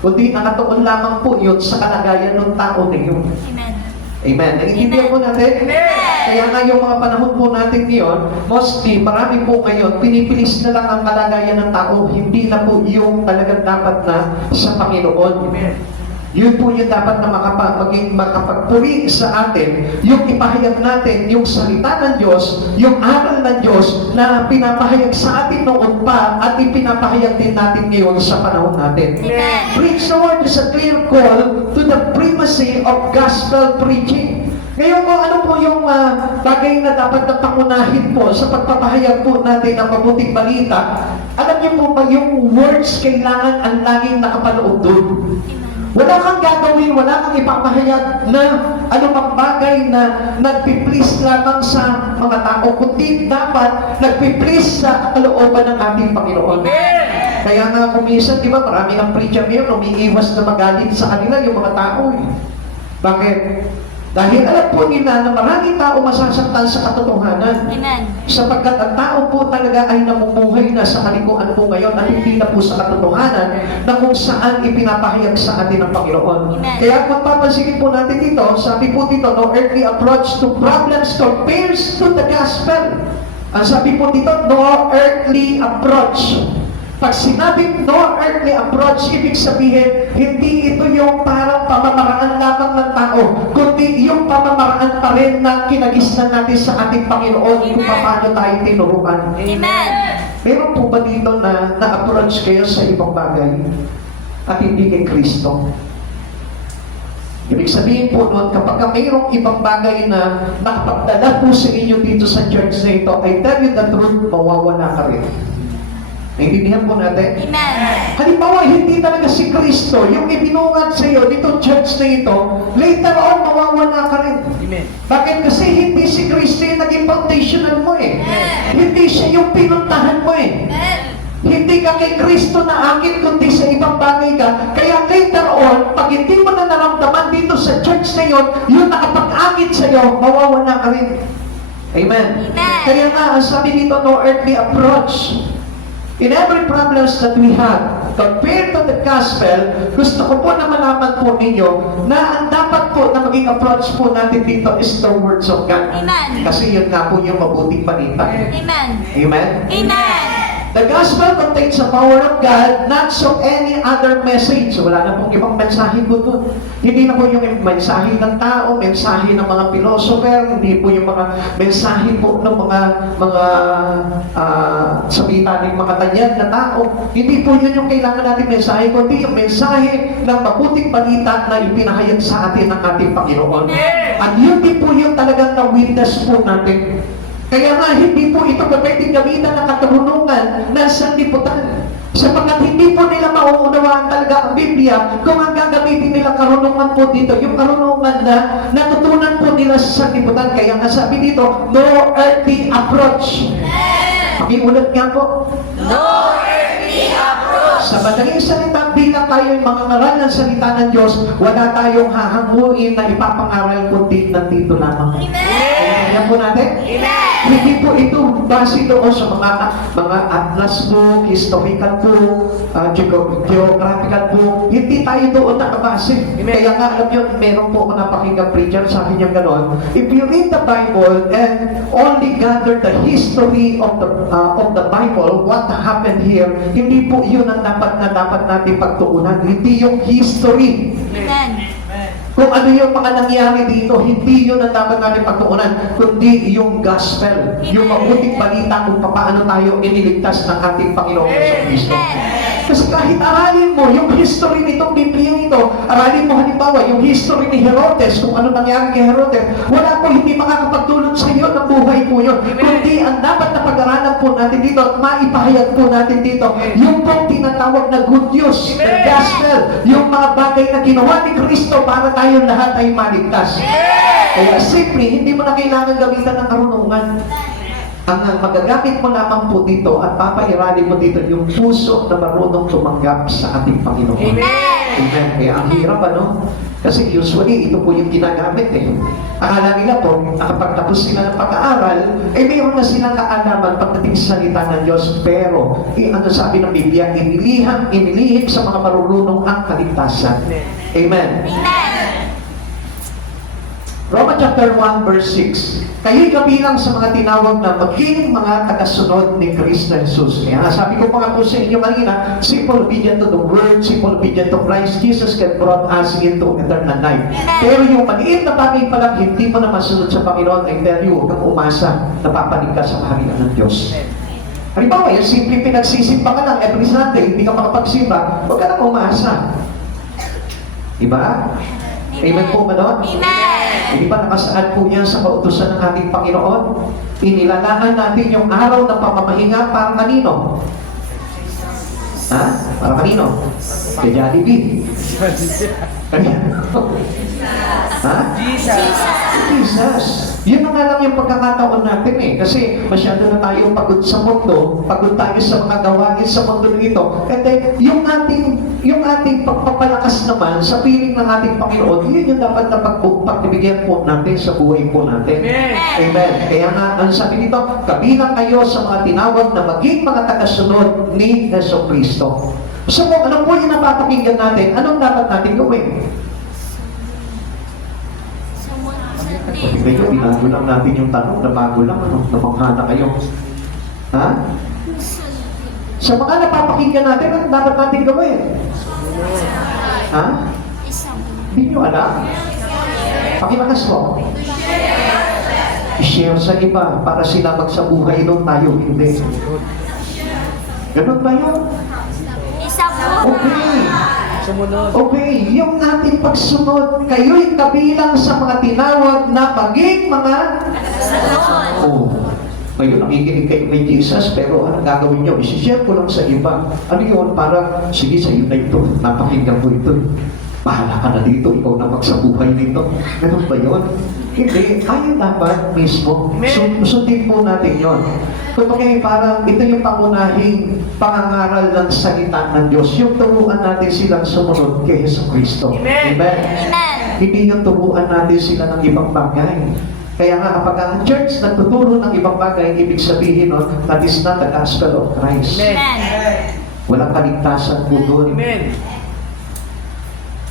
Kundi nakatuon lamang po yun sa kalagayan ng tao na yun. Amen. Naiintindihan po natin? Kaya nga yung mga panahon po natin ngayon, mostly, marami po ngayon, pinipilis na lang ang kalagayan ng tao, hindi na po yung talagang dapat na sa Panginoon. Yun po yung dapat na maging makapagpuri sa atin, yung ipahayag natin yung salita ng Diyos, yung aral ng Diyos na pinapahayag sa atin noon pa at ipinapahayag din natin ngayon sa panahon natin. Amen. Preach the word is a clear call to the primacy of gospel preaching. Ngayon po, ano po yung bagay na dapat na pangunahin po sa pagpapahayag po natin ng mabuting balita? Alam niyo po ba yung words kailangan ang laging nakapaloob doon? Wala kang gagawin, wala kang ipapahayag na anumang bagay na nagpiplease lamang sa mga tao, kundi dapat nagpiplease sa kalooban ng ating Panginoon. Kaya nga kuminsan, di ba, marami ang preacher ngayon, umiiwas na magalit sa kanila yung mga tao. Bakit? Dahil alam po nila na maraming tao masasaktan sa katotohanan. Amen. Sapagkat ang tao po talaga ay namumuhay na sa kalikuan po ngayon at hindi na po sa katotohanan na kung saan ipinapahayag sa atin ng Panginoon. Amen. Kaya kung papansinin po natin dito, sabi po dito, no earthly approach to problems compares to the gospel. Ang sabi po dito, no earthly approach. Pag sinabing no earthly approach, ibig sabihin, hindi ito yung parang pamamaraan lamang ng tao, kundi yung pamamaraan pa rin na kinagisnan natin sa ating Panginoon kung paano tayo tinuruan. Amen. Meron po ba dito na na-approach kayo sa ibang bagay at hindi kay Kristo? Ibig sabihin po noon, kapag mayroong ibang bagay na nakapagdala po sa inyo dito sa church na ito, I tell you the truth, mawawala ka rin. Naintindihan po natin? Amen. Halimbawa, hindi talaga si Kristo, yung ibinungat sa iyo dito church na ito, later on, mawawala ka rin. Amen. Bakit? Kasi hindi si Kristo yung naging foundational mo eh. Hindi siya yung pinuntahan mo eh. Hindi ka kay Kristo na akin, kundi sa ibang bagay ka. Kaya later on, pag hindi mo na naramdaman dito sa church na yun, yung nakapag-akit sa iyo, mawawala ka rin. Amen. Amen. Kaya nga, ang sabi dito, no earthly approach. In every problems that we have, compared to the gospel, gusto ko po na malaman po ninyo na ang dapat po na maging approach po natin dito is the words of God. Amen. Kasi yun nga po yung mabuting balita. Amen. Amen? Amen. The gospel contains the power of God, not so any other message. Wala na pong ibang mensahe po doon. Hindi na po yung mensahe ng tao, mensahe ng mga philosopher, hindi po yung mga mensahe po ng mga sabitaning mga tanyag na tao. Hindi po yun yung kailangan natin mensahe, kundi yung mensahe ng mabuting balita na ipinahayag sa atin ng ating Panginoon. At yun din po yung talagang na-witness po natin. Kaya nga, hindi po ito pwedeng gamitan ng katarunungan ng sanlibutan. Sapagkat hindi po nila mauunawaan talaga ang Biblia kung ang gagamitin nila karunungan po dito, yung karunungan na natutunan po nila sa sanlibutan. Kaya nga sabi dito, no earthly approach. Pakiulat nga po. No earthly approach. Sa madaling salita, bilang tayo yung mga ngaral ng salita ng Diyos, wala tayong hahanguin na ipapangaral kundi nandito lamang. Ayan po natin? Amen. Hindi po ito base doon sa mga atlas book, historical book, geographical book. Hindi tayo doon nakabase. Kaya nga, alam nyo, meron po ako napakinggang preacher, sabi niya gano'n, if you read the Bible and only gather the history of the Bible, what happened here, hindi po yun ang dapat natin pagtuunan. Hindi yung history. Amen. Kung ano yung mga nangyari dito, hindi yun ang dapat natin pagtuunan, kundi yung gospel, yung mabuting balita kung paano tayo iniligtas ng ating Panginoong Kristo. Kasi kahit aralin mo yung history nitong Biblia nito, aralin mo halimbawa yung history ni Herodes, kung ano nangyari kay Herodes, wala po hindi makakapagdulot sa iyo ng buhay po yun. Kundi ang dapat na pag-aralan po natin dito at maipahayag po natin dito, yung pong tinatawag na good news, the gospel, yung mga bagay na ginawa ni Kristo para tayong lahat ay maligtas. Kaya simply, hindi mo na kailangan gamitan ng karunungan. Ang magagamit mo lamang po dito at papairalin mo dito yung puso na marunong tumanggap sa ating Panginoon. Amen. Kaya ang hirap, ano? Kasi usually, ito po yung ginagamit eh. Akala nila po, nakapagtapos sila ng pag-aaral, mayroon na silang kaalaman pagdating sa salita ng Diyos. Pero, ano sabi ng Biblia, inilihim sa mga marunong ang kaligtasan. Amen. Amen. Roma chapter 1 verse 6. Kayo'y kabilang sa mga tinawag na maging mga tagasunod ni Kristo Jesus. Kaya nga sabi ko pa nga po sa inyo kanina, simple obedient to the word, simple obedient to Christ Jesus can brought us into eternal life. Pero yung maliit na bagay pa lang, hindi mo na masunod sa Panginoon, I tell you, huwag kang umasa, napapanig ka sa kaharian ng Diyos. Halimbawa, yung simple pinagsisimba ka lang every Sunday, hindi ka makapagsimba, huwag ka nang umasa. Diba? Amen po ba doon? Amen. Hindi ba nakasaad po yan sa kautusan ng ating Panginoon? Inilalaan natin yung araw ng pamamahinga para kanino? Ha? Para kanino? Kay Jollibee. Kanino? Ha? Jesus. Yun na nga lang yung pagkakataon natin eh. Kasi masyado na tayo pagod sa mundo, pagod tayo sa mga gawain sa mundo nito. And then, yung ating pagpapalakas naman sa piling ng ating Panginoon, yun yung dapat na pagbibigyan po natin sa buhay po natin. Amen. Kaya nga, ang sabi nito, kabilang kayo sa mga tinawag na maging mga tagasunod ni Jesucristo. So, ano po yung napapakinggan natin? Anong dapat natin gawin? Medyo binago lang natin yung tanong na bago lang, ano? Namangha na kayo. Ha? Sa mga napapakinggan natin, anong dapat natin gawin? Ha? Hindi nyo alam? Pakilakas mo. I-share sa iba para sila magsabuhay doon, tayo hindi. Ganun ba yun? Okay. Okay, yung ating pagsunod, kayo'y kabilang sa mga tinawag na maging mga oh, ngayon nakikinig kayo kay Jesus, pero ano gagawin nyo? I-share ko lang sa iba. Ano yun? Para, sige sa iyo na ito, napakinggan ko ito. Bahala ka na dito, ikaw na magsabuhay dito. Ganun ba yun? Hindi, tayo dapat mismo. Sundin po natin yun. Kumbaga parang ito yung pangunahing pangangaral ng salita ng Diyos. Yung turuan natin silang sumunod kay Jesucristo. Amen. Amen. Hindi yung turuan natin sila ng ibang bagay. Kaya nga kapag ang church nagtuturo ng ibang bagay, ibig sabihin nun, that is not the gospel of Christ. Amen. Walang kaligtasan po doon. Amen.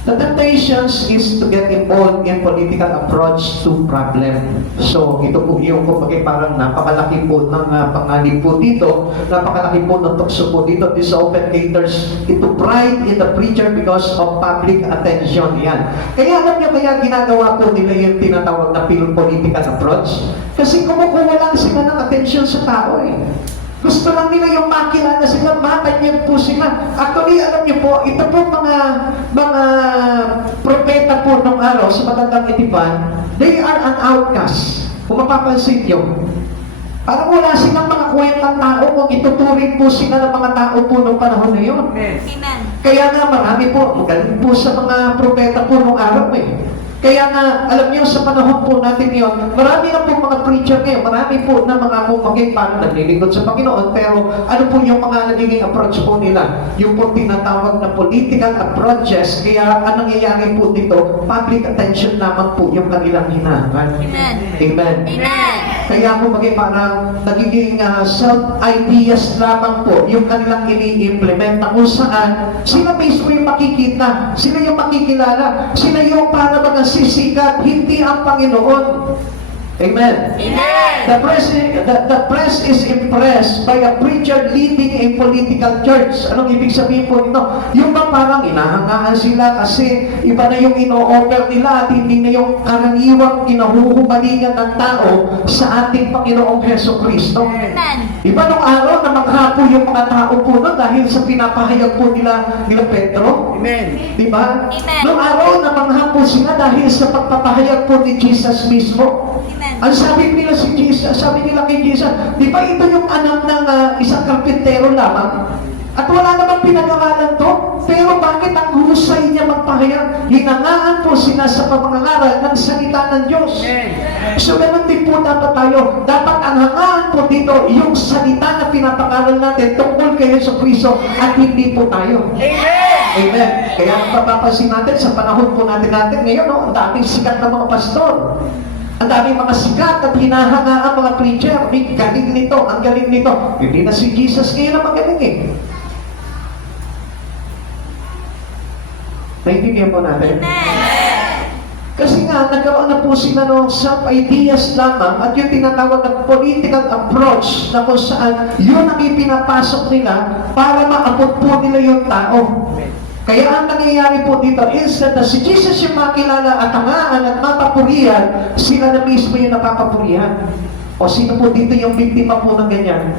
The temptations is to get involved in political approach to problem. So, ito po yung kumbaga parang napakalaki po ng panganib po dito, napakalaki po ng tukso po dito. This often caters into pride in the preacher because of public attention. Yan. Kaya alam niyo, kaya ginagawa po nila yung tinatawag na political approach. Kasi kumukuha lang sila ng attention sa tao eh. Gusto lang nila yung makilala sila, matanyag po sila. Actually, alam niyo po, ito po mga propeta po nung araw sa Matandang Itipan, they are an outcast. Kung mapapansin niyo, parang wala silang mga kwentang tao kung ituturing po sila ng mga tao po nung panahon na yun. Amen. Kaya nga marami po, magaling po sa mga propeta po nung araw eh. Kaya nga, alam niyo, sa panahon po natin ngayon, marami na po mga preacher ngayon, marami po na mga kumagay paano naglilingkod sa Panginoon, pero ano po yung mga nagiging approach po nila? Yung po tinatawag na political approaches, kaya anong nangyayari po dito, public attention lamang po yung kanilang hinahangan. Amen. Amen. Amen. Kaya kumagay parang nagiging self-ideas lamang po yung kanilang ini-implement na kung saan sila mismo yung makikita, sila yung makikilala, sila yung para mga sisikat, hindi ang Panginoon. Amen. Amen. The press is impressed by a preacher leading a political church. Anong ibig sabihin po nito? Yung ba parang inahangaan sila kasi iba na yung ino-offer nila at hindi na yung karaniwang kinahuhumalingan ng tao sa ating Panginoong Jesucristo. Amen. Iba nung araw na maghapo yung mga tao po nun dahil sa pinapahayag po nila Pedro. Amen. Diba? Amen. Nung araw na manghapo sila dahil sa pagpapahayag po ni Jesus mismo. Amen. Ang sabi nila si Jesus, sabi nila kay Jesus, di ba ito yung anak ng isang karpintero lamang? At wala namang pinag-aralan to. Pero bakit ang husay niya magpahayag? Hinangaan po sila sa pamangaral ng salita ng Diyos. So ganun din po dapat tayo. Dapat ang hangaan po dito, yung salita na pinapangaral natin tungkol kay Jesucristo at hindi po tayo. Amen. Amen. Kaya mapapansin natin sa panahon po natin ngayon, no, ang daming sikat na mga pastor. Ang daming mga sikat at hinahangaan mga preacher. Ang galing nito, ang galing nito. Hindi na si Jesus ngayon ang magaling eh. Naintindihan po natin? Amen. Kasi nga, nagkaroon na po sila ng self-ideas lamang at yung tinatawag na political approach na kung saan yun ang ipinapasok nila para maabot po nila yung tao. Kaya ang nangyayari po dito, instead na si Jesus yung makilala at hangaan at mapapurihan, sila na mismo yung napapapurihan. O sino po dito yung biktima po ng ganyan?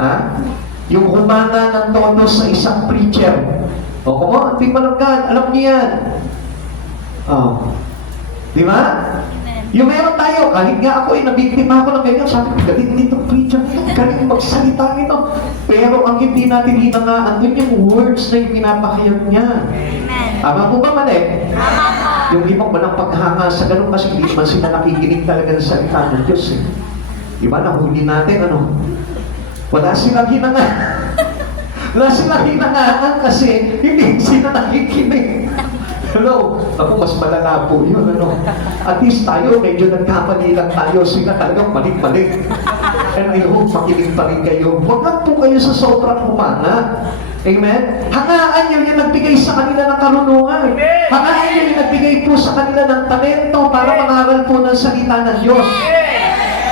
Ha? Yung humanga ng todo sa isang preacher. O come on, people of God, alam niyo yan. Oh. Di ba? Yung meron tayo, kahit nga ako ay nabiktima ako ng ganyan, sabi ko, galing nito, preacher, galing magsalita nito. Pero ang hindi natin hinangaan, dun yung words na yung pinapakayag niya. Tama po ba mali? Yung limang walang paghanga sa ganun kasi hindi naman sila nakikinig talaga ng salita ng Diyos. Eh. Di ba, nahuli natin, ano? Wala silang hinangaan. Wala silang hinangaan kasi hindi sila nakikinig. Hello? Ako, mas malala po yun, ano? At least tayo, medyo nagkamali lang tayo. Sila talagang balik-balik. And I hope makinig pa rin kayo. Huwag lang po kayo sa sobrang humana. Amen? Hangaan nyo yung nagbigay sa kanila ng karunungan. Hangaan nyo yung nagbigay po sa kanila ng talento para mangaral po ng salita ng Diyos.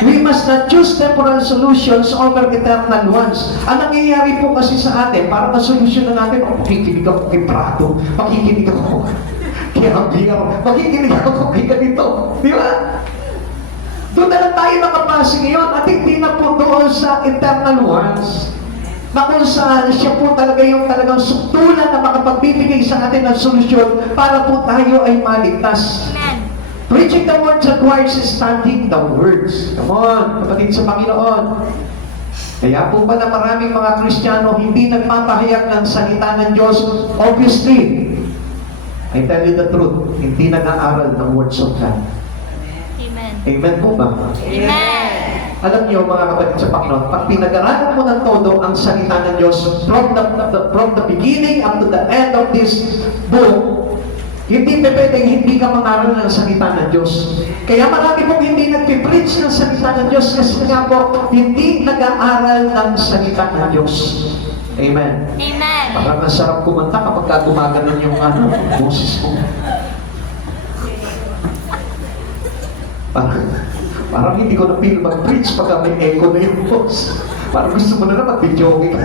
We must not choose temporal solutions over eternal ones. Ang nangyayari po kasi sa atin, para masolusyon na natin, makikinig ako kay Prado, makikinig ako kay Javier, makikinig ako kay ganito. Di ba? Doon na lang tayo nakapasok ngayon at hindi na po doon sa eternal ones. Na kung saan siya po talaga yung talagang suktulan na makapagbibigay sa atin ng solusyon para po tayo ay maligtas. Preaching the words requires studying the words. Come on, kapatid sa Panginoon. Kaya po ba na maraming mga Kristiyano hindi nagpapahayag ng salita ng Diyos? Obviously, I tell you the truth, hindi nag-aaral ng words of God. Amen. Amen po ba? Amen. Alam niyo mga kapatid sa Panginoon, pag pinag-aralan mo ng todo ang salita ng Diyos from the beginning up to the end of this book, hindi pwedeng hindi ka mangaral ng salita ng Diyos. Kaya marami pong hindi nagpipreach ng salita ng Diyos kasi nga po, hindi nag-aaral ng salita ng Diyos. Amen. Amen. Parang ang sarap kumanta kapag gumaganon yung boses ko. Parang hindi ko na feel mag-preach pagka may echo na yung voice. Parang gusto mo na naman, mag-joke ka.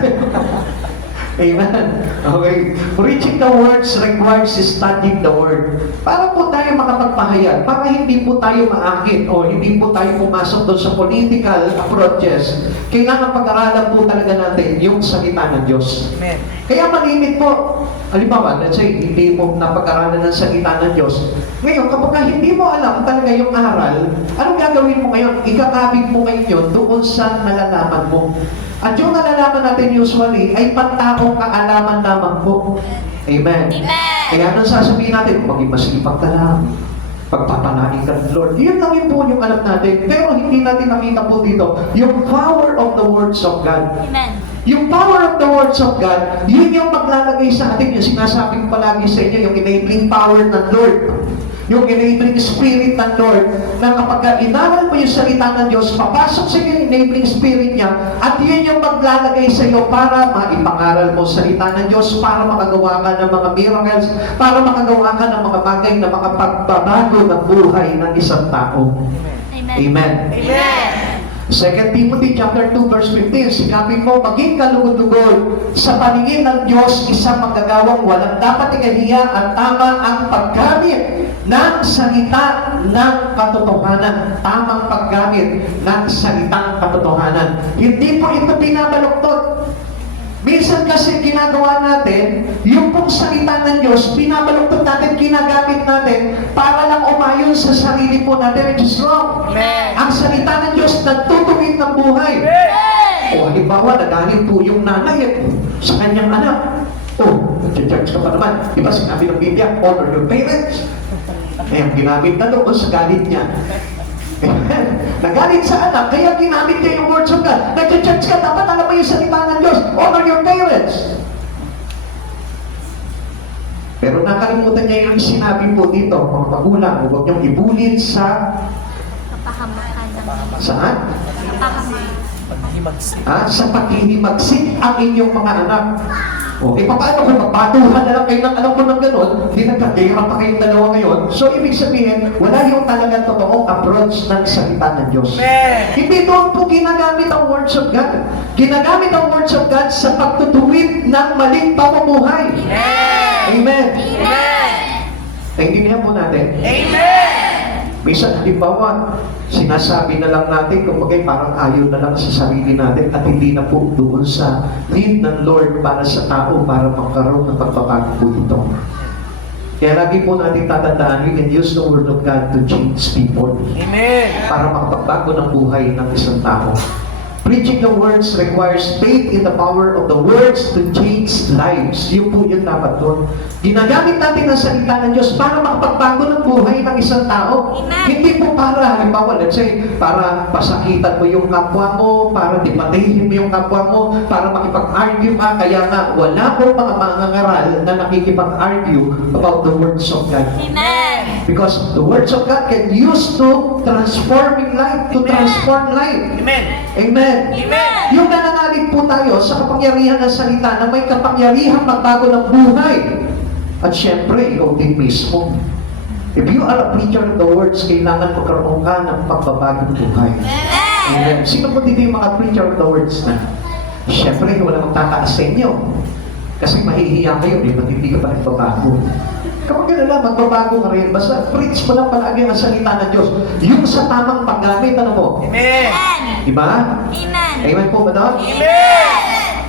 Amen. Okay. Preaching the words requires studying the word. Para po tayo makapagpahayag, para hindi po tayo maakit o hindi po tayo pumasok doon sa political approaches, kailangan pag-aralan po talaga natin yung salita ng Diyos. Amen. Kaya malimit po. Halimbawa, let's say, hindi mo napag-aralan ng salita ng Diyos. Ngayon, kapag hindi mo alam talaga yung aral, anong gagawin mo ngayon? Ikakabig mo ngayon doon sa nalalaman mo. At yung nalalaman natin usually ay pantakong kaalaman lamang po. Amen. Amen. Kaya nang sasabihin natin, maging masipag ka lang, pagpapanain ka ng Lord. Yun lang po yung alam natin. Pero hindi natin nakita po dito yung power of the words of God. Amen. Yung power of the words of God, yun yung maglalagay sa atin, yung sinasabi ko palagi sa inyo, yung enabling power ng Lord. Yung enabling spirit ng Lord, na kapag inaral mo yung salita ng Diyos, papasok sa iyo yung enabling spirit niya, at yun yung maglalagay sa iyo para maipangaral mo salita ng Diyos, para makagawa ka ng mga miracles, para makagawa ka ng mga bagay na makapagbabago ng buhay ng isang tao. Amen. Amen. Amen. 2 Timothy chapter 2 verse 15, sinabing mo, maging kalugod-lugod sa paningin ng Diyos, isang manggagawang walang dapat ikahiya at tama ang paggamit ng salita ng katotohanan. Tamang paggamit ng salitang katotohanan. Hindi po ito binabaluktot. Minsan kasi ginagawa natin, yung pong salita ng Diyos, binabaluktot natin, ginagamit natin para lang umayon sa sarili po natin, which is wrong. Amen. Ang salita ng Diyos nagtutuwid ng buhay. O halimbawa, nagaling po yung nanay sa kanyang anak. O, nag-church ka pa naman. Diba sinabi ng Biblia, honor your parents. Eh, ang ginamit na doon sa galit niya. Nagalit sa anak, kaya ginamit niya yung words of God. Nag-church ka, dapat alam mo yung salita ng Diyos. Honor your parents. Pero nakalimutan niya yung sinabi po dito, mga magulang, huwag niyong ibulin sa... Kapahamakan ng Saan? kapahamakan. Paghimagsik. Sa paghihimagsik ang inyong mga anak. Okay, paano kung magpatuhan na lang kayo ng alam ko ng gano'n, hindi nagkakahirap pa kayong dalawa ngayon. So, ibig sabihin, wala yung talagang totoong approach ng salita ng Diyos. Hindi doon po ginagamit ang words of God. Ginagamit ang words of God sa pagtutuwid ng maling pamumuhay. Amen. Naintindihan po natin? Minsan, halimbawa, sinasabi na lang natin, kumbaga parang ayaw na lang sa sarili natin at hindi na po doon sa lead ng Lord para sa tao, para magkaroon ng pagbabago po ito. Kaya lagi po natin tatandaan, we can use the Word of God to change people. Para makapagbago ng buhay ng isang tao. Preaching the words requires faith in the power of the words to change lives. Yun po yun dapat doon. Ginagamit natin ang salita ng Diyos para makapagbago ng buhay ng isang tao. Amen. Hindi po para, halimbawa, let's say, para pasakitan mo yung kapwa mo, para dipatayin mo yung kapwa mo, para makipag-argue ka. Kaya nga, wala po mga mangangaral na nakikipag-argue about the words of God. Amen. Because the words of God can use to transforming life, to transform life. Amen. Yung nananalig po tayo sa kapangyarihan ng salita na may kapangyarihan magbago ng buhay. At syempre, ikaw din mismo. If you are a preacher of the words, kailangan magkaroon ka ng pagbabagong buhay. Amen. Sino po dito yung mga preacher of the words na? Syempre, wala magtataas sa inyo. Kasi mahihiya kayo, ba't hindi ka pa nagbabago? Kapag gano'n lang, magbabago ka rin. Basta preach mo lang palagi ang salita ng Diyos. Yung sa tamang paggamit, ano po? Diba? Amen po ba doon?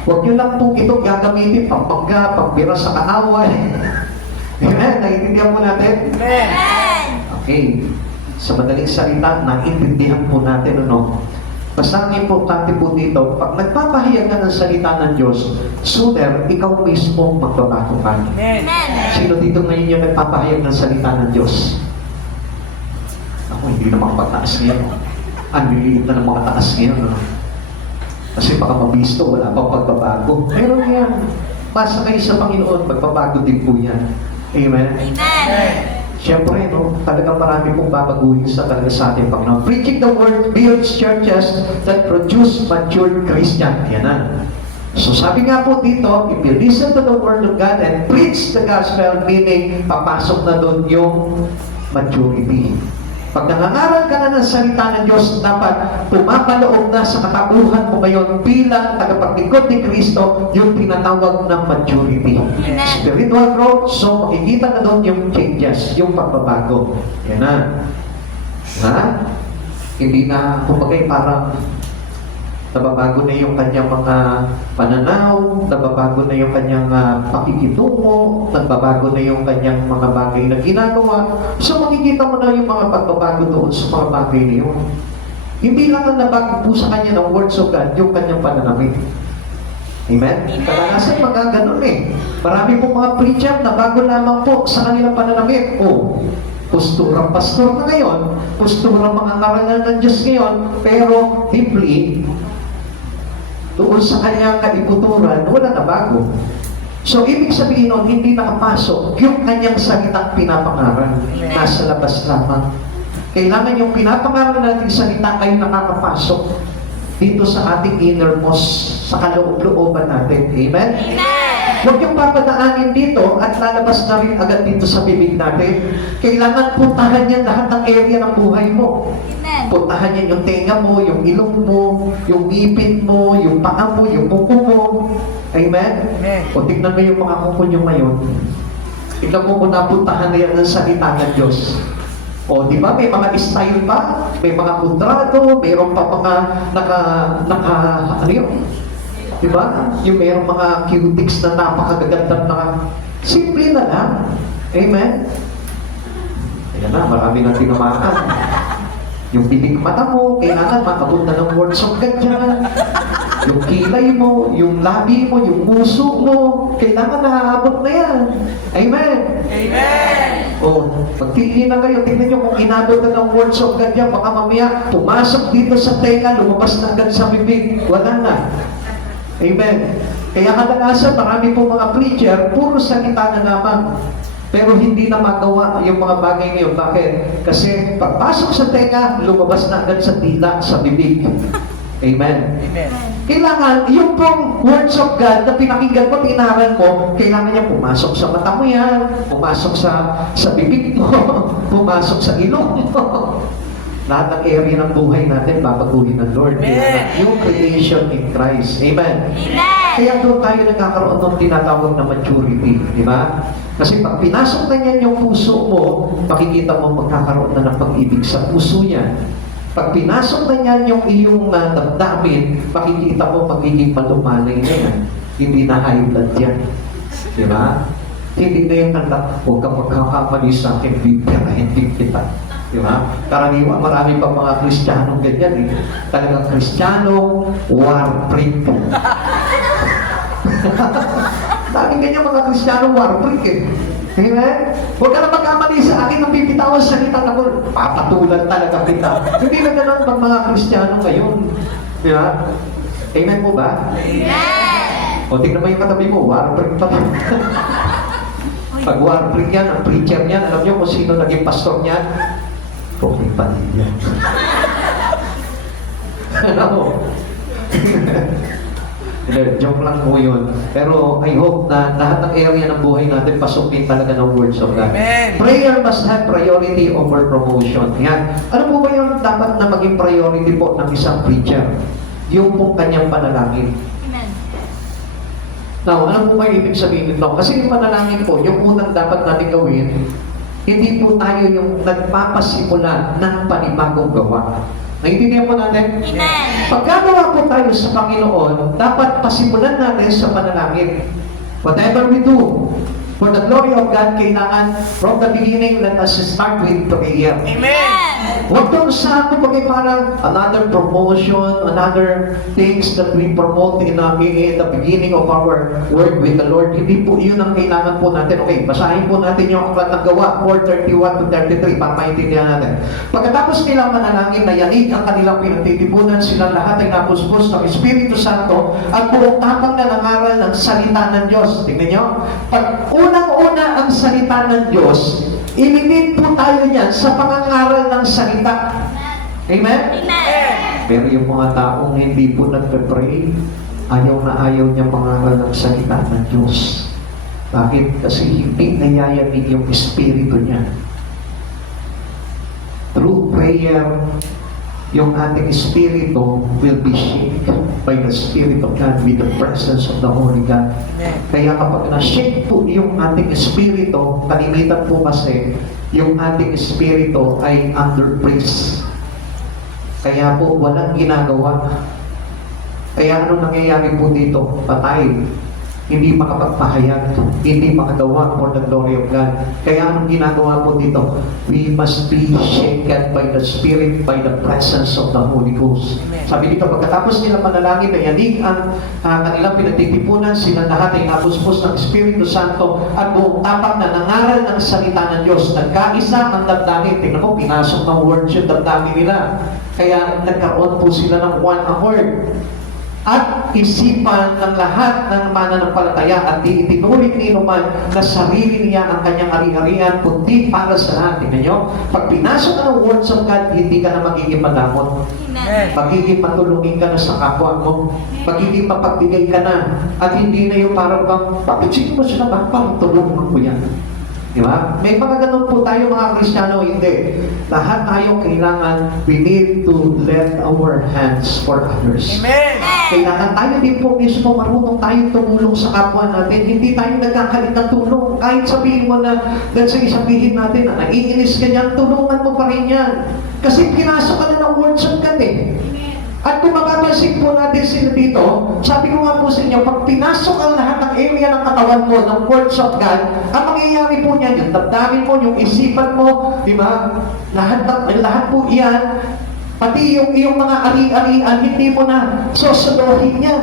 Huwag nyo lang po ito gagamitin pagpangga, pagbira sa kaaway. Amen? Naiintindihan po natin? Okay. Sa madaling salita, naiintindihan po natin ano. Basta ang importante po dito, pag nagpapahayag ka ng salita ng Diyos, sooner, ikaw mismo magbabago ka. Sino dito ngayon yung nagpapahayag ng salita ng Diyos? Ako, hindi na makapagtaas ngayon. Ang liliit na ng mga taas ngayon. No? Kasi baka mabisto, wala pang pagbabago. Meron yan. Basta kayo sa Panginoon, magbabago din po yan. Amen? Siyempre, no, talagang marami pong babaguhin sa talaga sa ating Panginoon. Preaching the word builds churches that produce mature Christian. Yan na. So sabi nga po dito, if you listen to the word of God and preach the gospel, meaning papasok na doon yung maturity. Pag nangangaral ka na ng salita ng Diyos, dapat pumapaloob na sa katauhan mo ngayon bilang tagapaglikod ni Kristo yung tinatawag na maturity. Amen. Spiritual growth, so makikita na doon yung changes, yung pagbabago. Yan na. Ha? Hindi na, kumbaga parang nababago na yung kanyang mga pananaw, nababago na yung kanyang pakikitungo, nagbabago na yung kanyang mga bagay na ginagawa. So makikita mo na yung mga pagbabago doon sa mga bagay na yun. Hindi lang ang nabago po sa kanya ng words of God, yung kanyang pananamit. Amen? Kadalasan mga ganun eh. Marami po mga preacher na bago lamang po sa kanilang pananamit. Oh, posturang pastor na ngayon, posturang mga ngarangal ng Diyos ngayon, pero deeply, doon sa kanyang kaibuturan, wala na bago. So, ibig sabihin nun, hindi nakapasok yung kanyang salitang pinapangaral. Nasa labas lamang. Kailangan yung pinapangaral natin salita ay nakakapasok dito sa ating innermost, sa kaloob-looban natin. Amen? Huwag yung papadaanin dito at lalabas na rin agad dito sa bibig natin. Kailangan puntahan yan lahat ng area ng buhay mo. Puntahan yan yung tenga mo, yung ilong mo, yung ngipin mo, yung paa mo, yung kuko mo. Amen? O tignan mo yung mga kuko nyo ngayon. Tignan mo kung napuntahan na yan ng salita ng Diyos. O, di ba, may mga style pa, may mga kudrado, mayroon pa mga ano yun? Di ba? Yung mayroong mga cutics na napakagagandang simple na lang. Amen? Ayan na, marami na tinamaan. Yung bibig mata mo, kailangan makabot na ng words of God dyan. Yung kilay mo, yung labi mo, yung muso mo, kailangan nakaabot na yan. Amen? O, magtingin na kayo, tingnan nyo kung inabot na ng words of God yan, baka mamaya pumasok dito sa tenga, lumabas na agad sa bibig, wala na. Amen. Kaya kadalasan, marami po mga preacher, puro salita na lamang. Pero hindi na magawa yung mga bagay ngayon. Bakit? Kasi pagpasok sa tenga, lumabas na agad sa dila, sa bibig. Amen. Amen. Kailangan, yung pong words of God na pinakinggan mo, tinaran mo, kailangan niya pumasok sa mata mo yan, pumasok sa bibig mo, pumasok sa ilong mo. Lahat ng area ng buhay natin, babaguhin ng Lord. Kaya yung creation in Christ. Amen. Amen. Kaya doon tayo nagkakaroon ng tinatawag na maturity. Di ba? Kasi pag pinasok na yan yung puso mo, makikita mo magkakaroon na ng pag-ibig sa puso niya. Pag pinasok na yan yung iyong damdamin, makikita mo magiging malumanay na yan. Hindi na high blood yan. Di ba? Hindi na yung anak, huwag kang magkakamali sa akin, bibirahin kita. Di ba? Karaniwan, marami pa mga Kristiyanong ganyan eh. Talagang Kristiyanong war freak. Daming ganyan mga Kristiyanong war freak eh. Amen? Huwag ka na magkamali sa akin ng bibitawan sa salita na ko, papatulan talaga kita. Hindi na ganun pag mga Kristiyano ngayon. Di ba? Amen mo ba? Amen. O tignan mo yung katabi mo, war freak pa. Pag war freak yan, ang preacher niyan, alam niyo kung sino naging pastor niyan? Okay pa din yan. Ano? Joke lang po yun. Pero I hope na lahat ng area ng buhay natin pasukin talaga ng words of God. Amen. Prayer must have priority over promotion. Yan. Ano po ba yung dapat na maging priority po ng isang preacher? Yung po kanyang panalangin. Amen. Now, ano po ba ibig sabihin nito? Kasi yung panalangin po, yung unang dapat natin gawin, hindi po tayo yung nagpapasimula ng panibagong gawa. Naintindihan po natin? Amen. Pagkagawa po tayo sa Panginoon, dapat pasimulan natin sa panalangin. Whatever we do, for the glory of God, kailangan from the beginning, let us start with prayer. Amen. Huwag doon sa kumbaga parang another promotion, another things that we promote in the beginning of our work with the Lord. Hindi po yun ang kailangan po natin. Okay, basahin po natin yung aklat ng gawa, 4:31 to 33, para maintindihan natin. Pagkatapos nilang manalangin na yanig ang kanilang pinagtitipunan, silang lahat ay napuspos ng Espiritu Santo at buong tapang na nangaral ng salita ng Diyos. Tingnan nyo, pag unang-una ang salita ng Diyos, ilimit po tayo yan sa pangangaral ng salita. Amen? Amen. Pero yung mga taong hindi po nagpe-pray, ayaw na ayaw niya mangaral ng salita ng Diyos. Bakit? Kasi hindi nayayamig yung espiritu niya. Through prayer, yung ating espiritu will be shaped by the Spirit of God with the presence of the Holy God. Kaya kapag na-shake po yung ating espiritu, kalimitan po kasi, yung ating espiritu ay under praise. Kaya po walang ginagawa. Kaya ano nangyayari po dito? Patay. Hindi makapagpahayag, hindi makagawa for the glory of God. Kaya anong ginagawa po dito? We must be shaken by the Spirit, by the presence of the Holy Ghost. Sabi dito, pagkatapos nila manalangin na yanig ang kanilang pinagtitipunan, sila lahat ay napuspos ng Espiritu Santo at buong tapak na nangaral ng salita ng Diyos. Nagkaisa ang damdamin. Tingnan mo, pinasok ng words yung damdamin nila. Kaya nagkaroon po sila ng one accord. At isipan ng lahat ng mananampalataya at di itinulit ni naman na sarili niya ang kanyang ari-arian kundi para sa lahat. Tingnan nyo, pag pinasok ka ng words of God, hindi ka na magiging madamot. Amen. Magiging matulungin ka na sa kapwa mo. Magiging mapagbigay ka na. At hindi na yung parang bang, bakit sino mo sila ba? Parang tulungan ko yan. Di ba? May mga ganun po tayo mga Kristiyano, hindi. Lahat tayo kailangan, we need to lend our hands for others. Amen. Kailangan tayo din po mismo marunong tayong tumulong sa kapwa natin. Hindi tayo nagkakalit ng tulong. Kahit sabihin mo na, let's say, sabihin natin na naiinis ka niyan, tulungan mo pa rin yan. Kasi pinasok ka na ng words of God eh. At kung mapapansin po natin sila dito, sabi ko nga po sa inyo, pag pinasok ang lahat ng area ng katawan mo, ng words of God, ang mangyayari po niyan, yung damdamin mo, yung isipan mo, di ba? Lahat po iyan, pati yung iyong mga ari-arian, hindi mo na susulohin yan.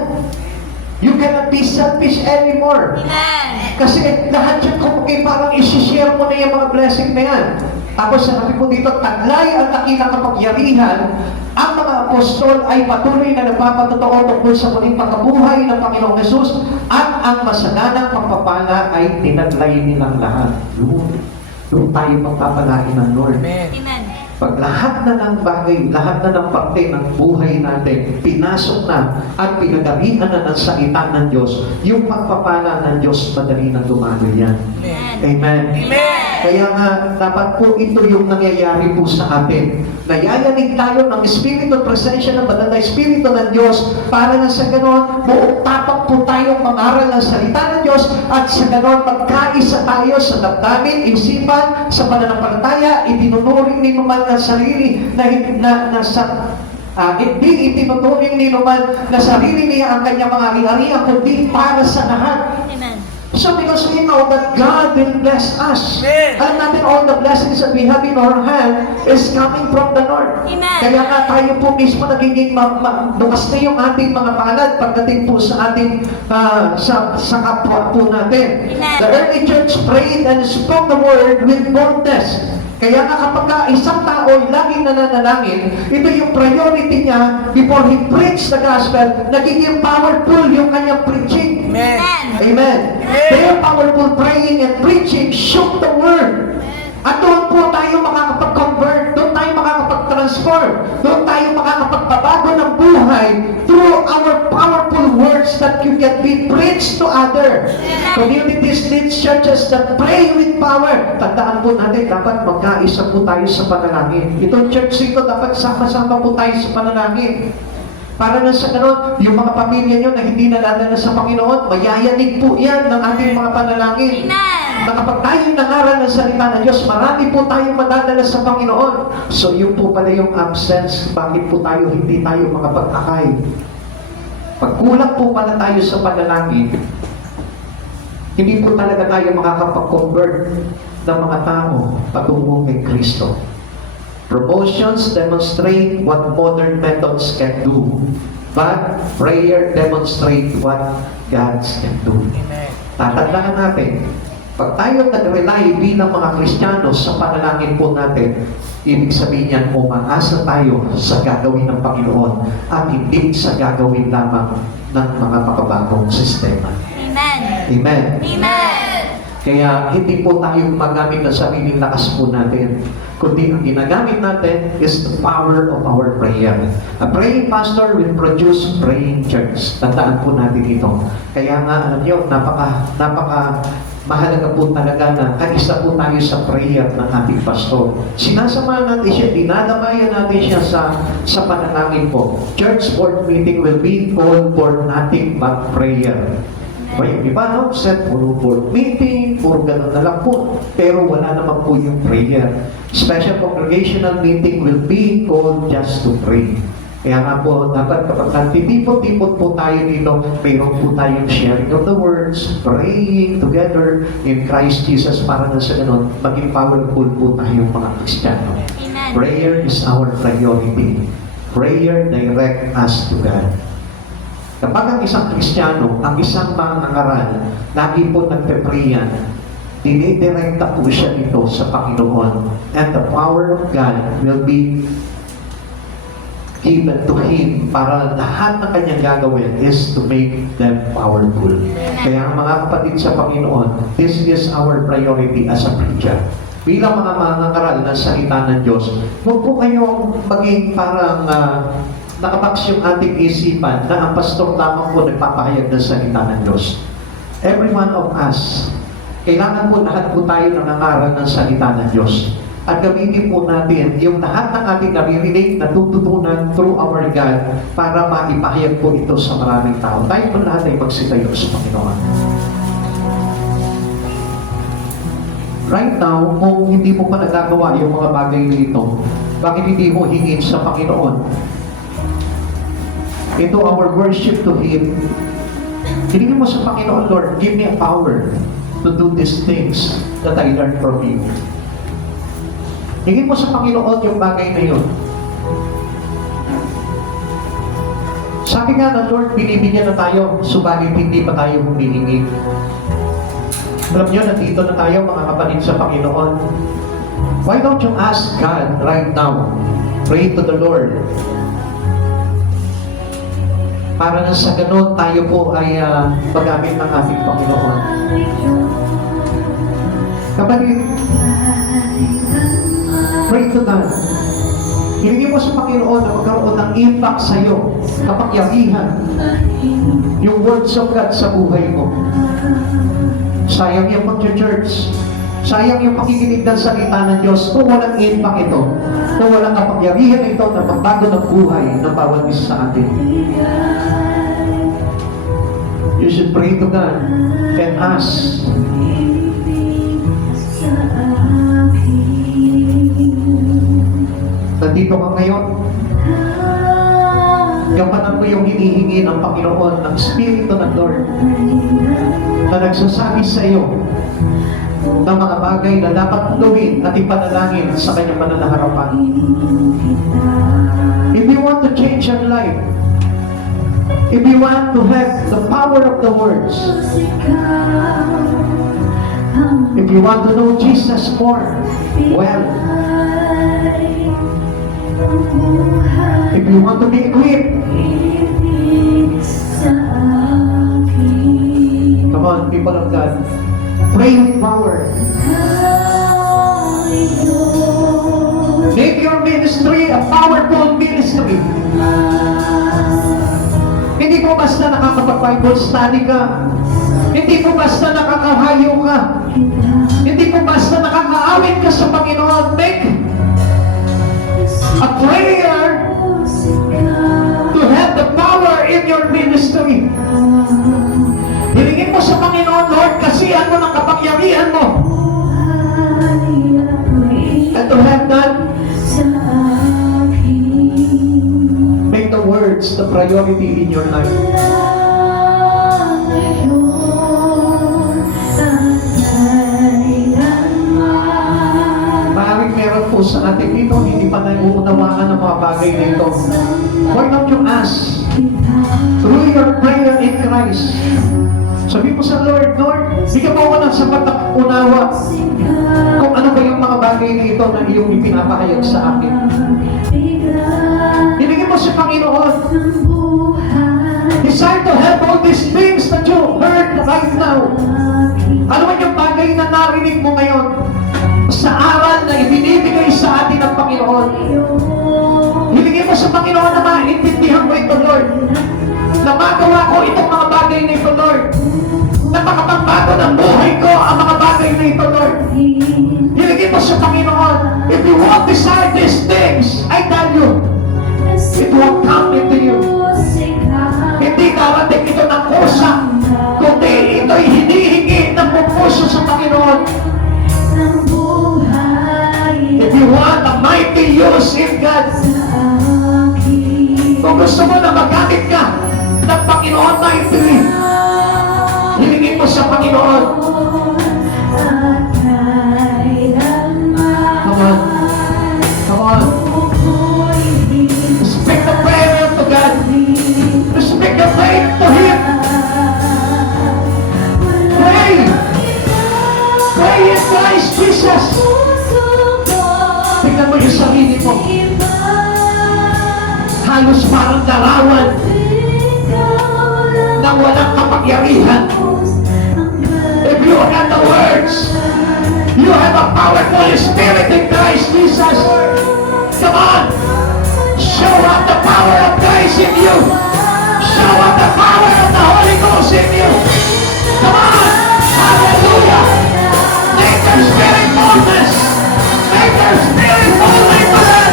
You cannot be selfish anymore. Amen. Kasi lahat yan kung parang isi-share mo na yung mga blessing na yan. Tapos sabi po dito, taglay ang dakilang kapangyarihan, ang mga apostol ay patuloy na nagpapatotoo tungkol sa muling pagkabuhay ng Panginoong Hesus at ang masaganang pagpapala ay tinaglay nilang lahat. Doon tayo pagpapalain ng Lord. Amen. Amen. Pag lahat na ng bagay, lahat na ng parte ng buhay natin, pinasok na at pinagamitan na ng salita ng Diyos, yung pagpapala ng Diyos, madali na dumalo yan. Amen. Amen. Kaya nga, dapat po ito yung nangyayari po sa atin. Nayayanig tayo ng Espiritu at presensya ng Banal na Espiritu ng Diyos para na sa ganon, buong tapang po tayong mangaral ng salita ng Diyos at sa ganon, magkaisa tayo sa damdamin, isipan, sa pananampalataya, itinunuring ni naman na sarili hindi itinuturing ni naman na sarili niya ang kanyang mga ari-arian, kundi para sa lahat. Amen. So because we know that God will bless us. Amen. Alam natin all the blessings that we have in our hand is coming from the Lord. Amen. Kaya nga tayo po mismo nagiging bukas na yung ating mga palad pagdating po sa ating sa kapwa po natin. Amen. The early church prayed and spoke the word with boldness. Kaya nga kapag isang tao ay laging nananalangin, ito yung priority niya before he preach the gospel, nagiging powerful yung kanyang preaching. Amen. Amen. Their powerful praying and preaching shook the world. At doon po tayo makakapag-convert, doon tayo makakapag-transform, doon tayo makakapagbabago ng buhay through our powerful words that you can be preached to others. Communities need churches that pray with power. Tandaan po natin, dapat magkaisa po tayo sa panalangin. Itong church ito, dapat sama-sama po tayo sa panalangin. Para na sa ganon, yung mga pamilya nyo na hindi naladala sa Panginoon, mayayanig po yan ng ating mga panalangin. Amen. Na kapag tayo nangaral ng salita ng Diyos, marami po tayong madadala sa Panginoon. So yun po pala yung absence, bakit po hindi tayo makapag-akay. Pag kulang po pala tayo sa panalangin, hindi po talaga tayo makakapag-convert ng mga tao patungo kay Kristo. Promotions demonstrate what modern methods can do, but prayer demonstrate what God can do. Amen. Tatandaan natin, pag tayo nag-rely bilang mga Kristiyano sa panalangin po natin, ibig sabihin yan, umaasa tayo sa gagawin ng Panginoon at hindi sa gagawin lamang ng mga makabagong sistema. Amen. Amen. Amen. Kaya hindi po tayo magamit ng sariling lakas po natin, kundi ang ginagamit natin is the power of our prayer. A praying pastor will produce praying church. Tandaan po natin ito. Kaya nga, alam nyo, napaka mahalaga po talaga na kaisa po tayo sa prayer ng ating pastor. Sinasamahan natin siya, dinadamayan natin siya sa panalangin po. Church board meeting will be all for nothing but prayer. O yung iba, no? Set, puro board meeting, puro gano'n na lang po. Pero wala naman po yung prayer. Special congregational meeting will be called just to pray. Kaya nga po, dapat kapag nagtitipot-tipot po tayo dito, mayroon po tayong sharing of the words, praying together in Christ Jesus para na sa gano'n, maging powerful po tayong mga Kristiyano. Amen. Prayer is our priority. Prayer direct us to God. Kapag ang isang Kristiyano, ang isang mangangaral, lagi po nagpe-pray yan, dinidirekta po siya dito sa Panginoon. And the power of God will be given to him para lahat ng kanyang gagawin is to make them powerful. Kaya mga kapatid sa Panginoon, this is our priority as a preacher. Bilang mga mangangaral ng salita ng Diyos, huwag po kayong maging parang nakapaks yung ating isipan na ang pastor lamang po nagpapahayag ng salita ng Diyos. Every one of us, kailangan po lahat po tayo nangangaral ng salita ng Diyos. At gamitin po natin yung lahat ng ating naririnig, natututunan through our God para maipahayag po ito sa maraming tao. Tayo po lahat ay magsitayo sa Panginoon. Right now, kung hindi mo pa nagagawa yung mga bagay nito, bakit hindi mo hingin sa Panginoon? Into our worship to Him, hiningin mo sa Panginoon, Lord, give me a power to do these things that I learned from You. Hingin mo sa Panginoon yung bagay na yun. Sabi nga na, Lord, binibigyan na tayo, subalit hindi pa tayo humihingi. Alam nyo, nandito na tayo mga kapatid sa Panginoon. Why don't you ask God right now? Pray to the Lord. Para na sa ganun, tayo po ay magamit ng ating Panginoon. Kapatid, pray to God. Hilingin mo sa Panginoon na magkaroon ng impact sa iyo, kapangyarihan, yung words of God sa buhay mo. Sayang yung pag-church. Sayang yung pakikinig ng salita ng Diyos kung walang impact ito. Kung walang kapangyarihan ito na magbago ng buhay ng bawat isa sa atin. You should pray to God and ask. Nandito ka ngayon. Gampanan mo yung hinihingi ng Panginoon, ng Espiritu ng Lord, na nagsasabi sa iyo ng mga bagay na dapat gawin at ipanalangin sa kanyang mananaharapan. If you want to change your life, if you want to have the power of the words, if you want to know Jesus more, well, if you want to be equipped, come on, people of God, pray with power. Make your ministry a powerful ministry. Hindi po basta nakakapag-Bible study ka. Hindi po basta nakakahayo ka. Hindi po basta nakakaawit ka sa Panginoon. Make a prayer to have the power in your ministry. Hilingin mo sa Panginoon, Lord, kasihan mo ng kapangyarihan mo. And to have that, make the words the priority in your life. Maraming meron po sa atin dito, hindi pa naiuunawaan ng mga bagay na ito. Why don't you ask through your prayer in Christ? Sabi mo sa Lord, Lord, bigyan mo ako ng sapat na unawa kung ano ba yung mga bagay na ito na iyong ipinapahayag sa akin. Ibigay mo sa Panginoon. Desire to have all these things that you heard right now. Ano man yung bagay na narinig mo ngayon sa aral na ibinibigay sa atin ng Panginoon. Hilingin mo sa Panginoon na maintindihan mo ito, Lord. Na magawa ko itong mga bagay na ito, Lord. Na makapagbago ng buhay ko ang mga bagay na ito, Lord. Hilingin mo sa Panginoon. If you won't desire these things, I tell you, it won't come into you. Hindi karating ito ng kusa, kundi ito'y hinihingi ng pupuso sa Panginoon. If you want a mighty use in God, kung gusto mo na magamit ka ng Panginoon mightily, hilingin mo sa Panginoon. Come on. Come on. Speak the prayer to God. Speak the faith to Him. Pray. Pray in Christ Jesus. Tingnan mo yung sarili mo. Halos parang larawan na walang kapangyarihan. If you have the words, you have a powerful spirit in Christ Jesus. Come on. Show up the power of Christ in you. Show up the power of the Holy Ghost in you. Come on. Hallelujah. Make your spirit boldness. Make your spirit boldly burn.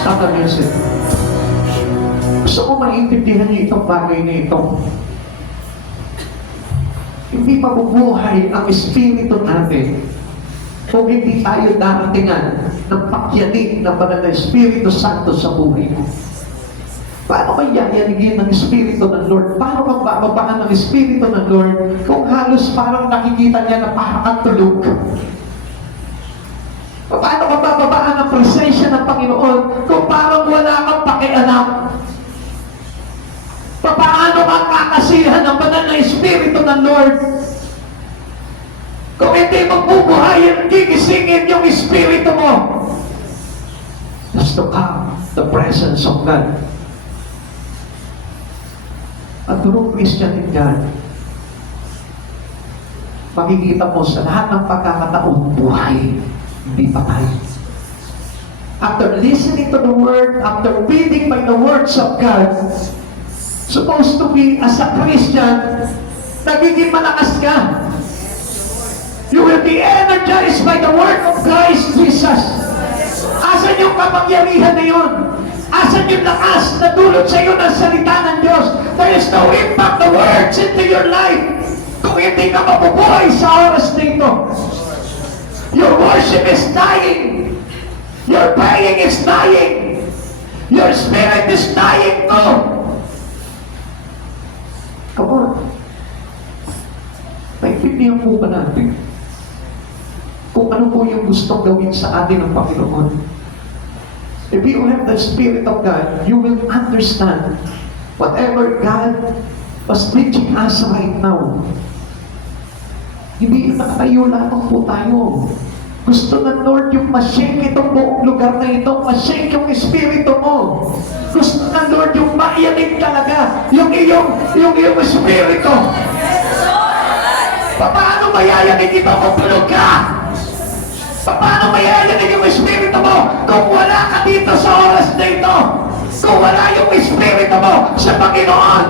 Stop the music. Gusto ko maintindihan niyo itong bagay na ito. Hindi mabubuhay ang espiritu natin kung hindi tayo daratingan ng pakyanig ng banal na Espiritu Santo sa buhay mo. Paano kaya yanigin ng Espiritu ng Lord? Paano kang bababaan ng Espiritu ng Lord kung halos parang nakikita niya na parang kang tulog? Paano kang bababaan ng presensya ng Panginoon kung parang wala kang pakialam? Paano kang kakasihan ng banal na Espiritu ng Lord? Kung hindi magbubuhayin, gigisingin yung Espiritu mo. Has to come the presence of God A true Christian in God, makikita mo sa lahat ng pagkakataon, buhay, hindi patay. After listening to the Word, after reading by the words of God, supposed to be as a Christian, nagiging malakas ka. You will be energized by the Word of Christ Jesus. Asan yung kapangyarihan na yun? Asan yung lakas na dulot sa iyo ng salita ng Diyos? There is no impact the words into your life kung hindi ka mabubuhay sa oras na ito. Your worship is dying. Your praying is dying. Your spirit is dying too. Come on. Maintindihan po ba natin kung ano po yung gustong gawin sa atin ng Panginoon? If you have the Spirit of God, you will understand whatever God was teaching us right now. Hindi nakatayo lamang po tayo. Gusto ng Lord yung ma-shake itong buong lugar na ito, ma-shake yung espiritu mo. Gusto ng Lord yung maiyanig talaga yung iyong espiritu. Paano mayayanig ito kung tulog ka? Paano mayayanig yung espiritu mo kung wala ka dito sa oras na ito? Kung wala yung espiritu mo sa Panginoon?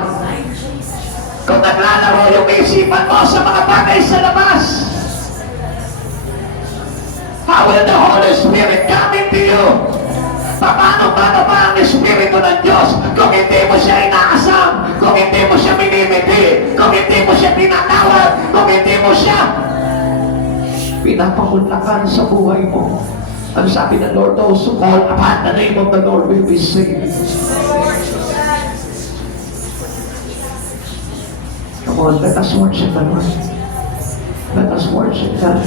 Kung naglalaro yung isipan mo sa mga bagay sa labas? How will the Holy Spirit come into you? Paano ba ang Espiritu ng Diyos kung hindi mo siya inaasam, kung hindi mo siya minimiti, kung hindi mo siya tinatawag, kung hindi mo siya pinapakunlakan sa buhay mo? Ang sabi ng Lord, those who call upon the name of the Lord will be saved. Come on, let us worship the Lord. Let us worship God.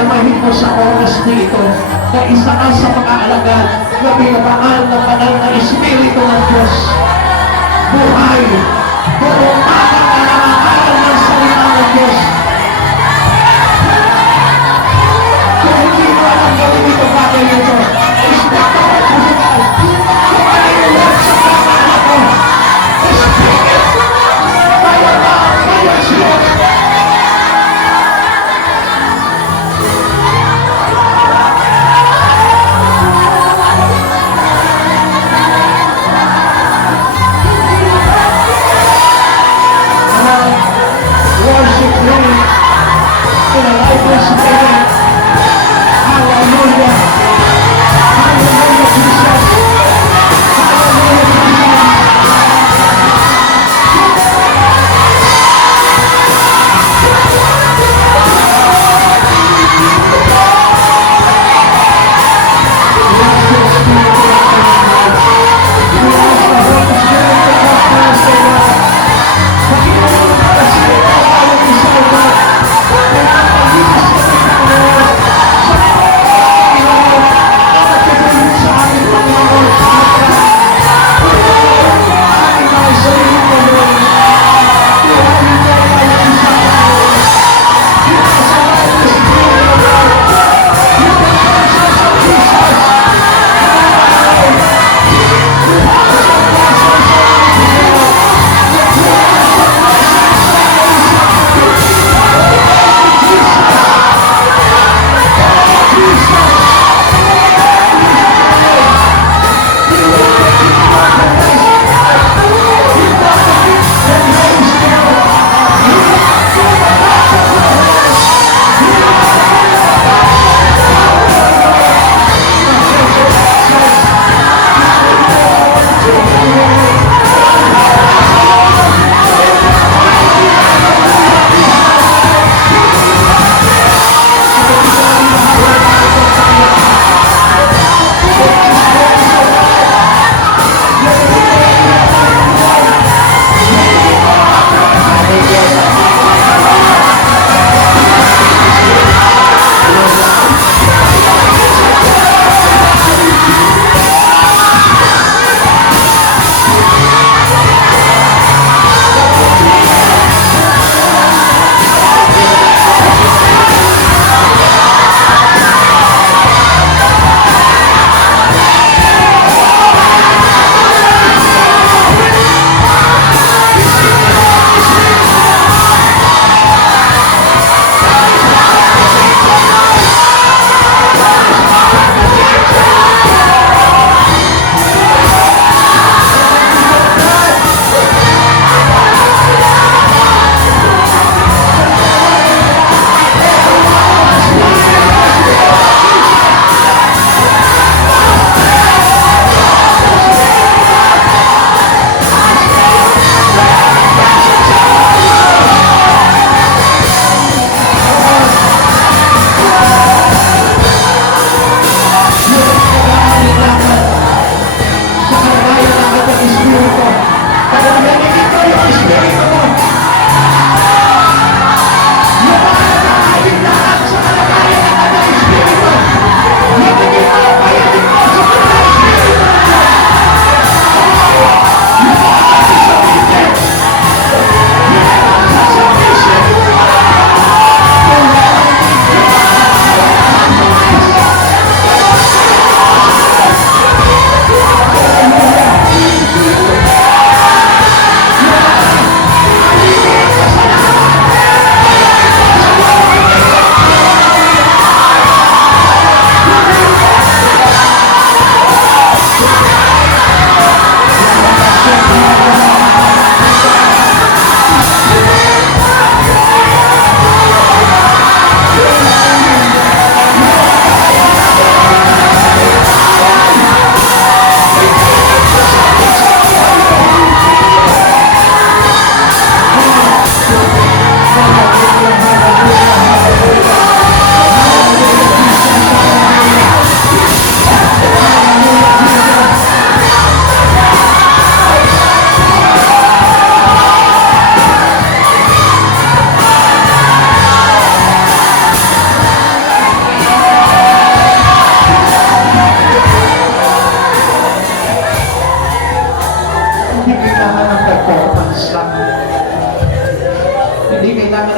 Tamahin mo sa oras dito na isa ka sa mga alagad na binabaan ng banal na Espiritu ng Diyos. Buhay! Buong baka na nangangaral ng salita ng Diyos. Kung hindi mo alam gawin ito bagay ito, is not the physical. Kung ano yung word sa pamana ko, speak it by your mouth, by your spirit. Worship Him in a lifeless spirit. Hallelujah.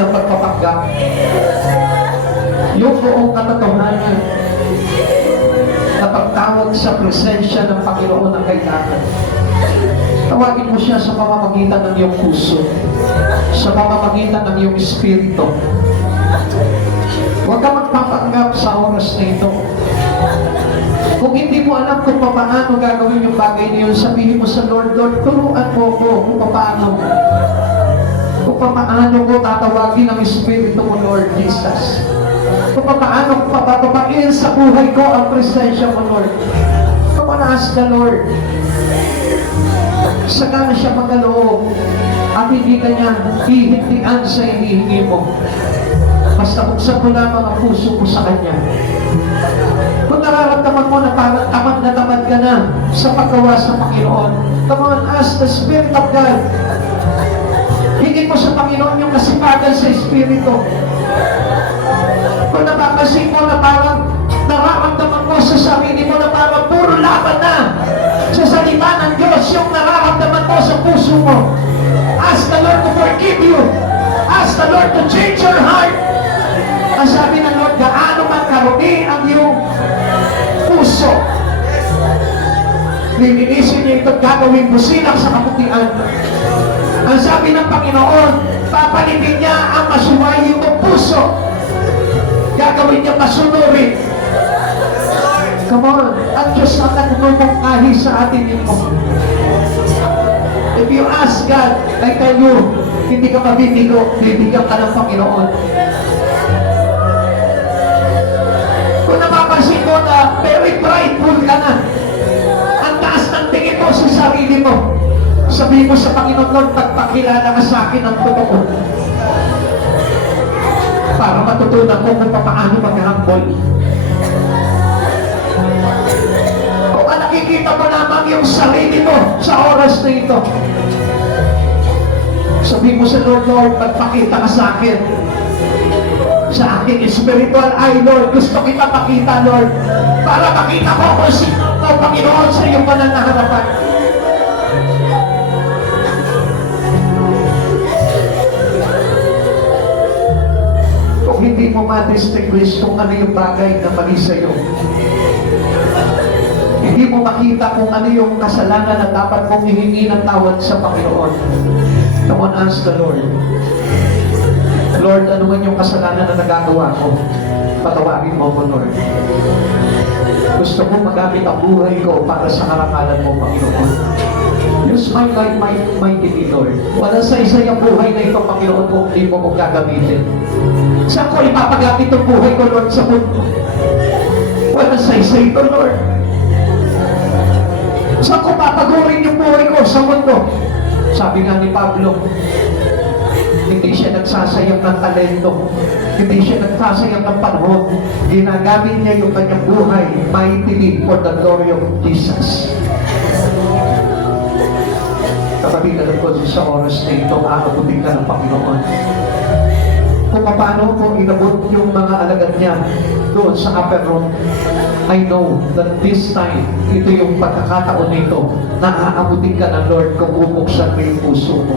ng pagpapanggap. Yung buong katotohanan na pagtawag sa presensya ng Panginoon ang kailangan. Tawagin mo siya sa pamamagitan ng iyong puso, sa pamamagitan ng iyong espiritu. Huwag ka magpapanggap sa oras na ito. Kung hindi mo alam kung paano gagawin yung bagay na yun, sabihin mo sa Lord, Lord, turuan mo ko kung paano ko tatawagin ang Espiritu mo, Lord Jesus. Kung paano ko papapain sa buhay ko ang presensya mo, Lord. Come on, ask the Lord. Saka na siya magaloob at hindi ka niya hihindian sa hinihingi mo. Basta buksan mo lamang ang puso mo sa Kanya. Kung nararamdaman mo na parang tamad ka na sa paggawa sa Panginoon, come on, ask the Spirit of God. Hingin mo sa Panginoon yung kasipagan sa Espiritu. Kung napapansin mo na parang nararamdaman mo sa sarili mo na parang puro laban na sa salita ng Diyos yung nararamdaman mo sa puso mo, ask the Lord to forgive you. Ask the Lord to change your heart. Ang sabi ng Lord, gaano man karumi ang iyong puso, lilinisin niya ito, gagawin mo silang sa kaputian. Ang sabi ng Panginoon, papalitin niya ang masuwayi mong puso, gagawin niya masunurin. Come on, ang Diyos ang nagmumungkahi sa atin ito. If you ask God, I tell you, hindi ka mabibigo, bibigyan ka ng Panginoon. Kung napapansin mo na very prideful ka na, ang taas ng tingin mo sa sarili mo, sabihin mo sa Panginoon, Lord, pagpakilala ka sa akin ng totoo. Para matutunan ko kung paano mag-humble. Kung nakikita mo lamang yung sarili mo sa oras na ito, sabihin mo sa Lord, Lord, magpakita ka sa akin. Sa aking spiritual eye, Lord, gusto kita pakita, Lord, para makita ko kung sino ang Panginoon sa iyong pananaharapan. Kung hindi mo ma-distinguish kung ano yung bagay na mali sa iyo, hindi mo makita kung ano yung kasalanan na dapat mong hihingi ng tawad sa Panginoon, come on, ask the Lord. Lord, ano man yung kasalanan na nagagawa ko, patawarin mo ko, Lord. Gusto ko magamit ang buhay ko para sa karangalan mo, Panginoon. Use my life, mightily, Lord. Wala sa isa yung buhay na ito, Panginoon, kung hindi mo kong gagamitin. Saan ko ipapagamit ang buhay ko, Lord, sa mundo? Wala sa isa ito, Lord. Saan ko papagurin yung buhay ko sa mundo? Sabi nga ni Pablo, hindi siya nagsasayang ng talento, hindi siya nagsasayang ng panahon, ginagamit niya yung kanyang buhay mightily for the glory of Jesus. Kapatid, alam ko sa oras na ito, aabutin ka ng Panginoon. Kung paano po inabot yung mga alagad niya doon sa upper room, I know that this time, ito yung pagkakataon nito, na aabutin ka ng Lord kung bubuksan mo yung puso mo.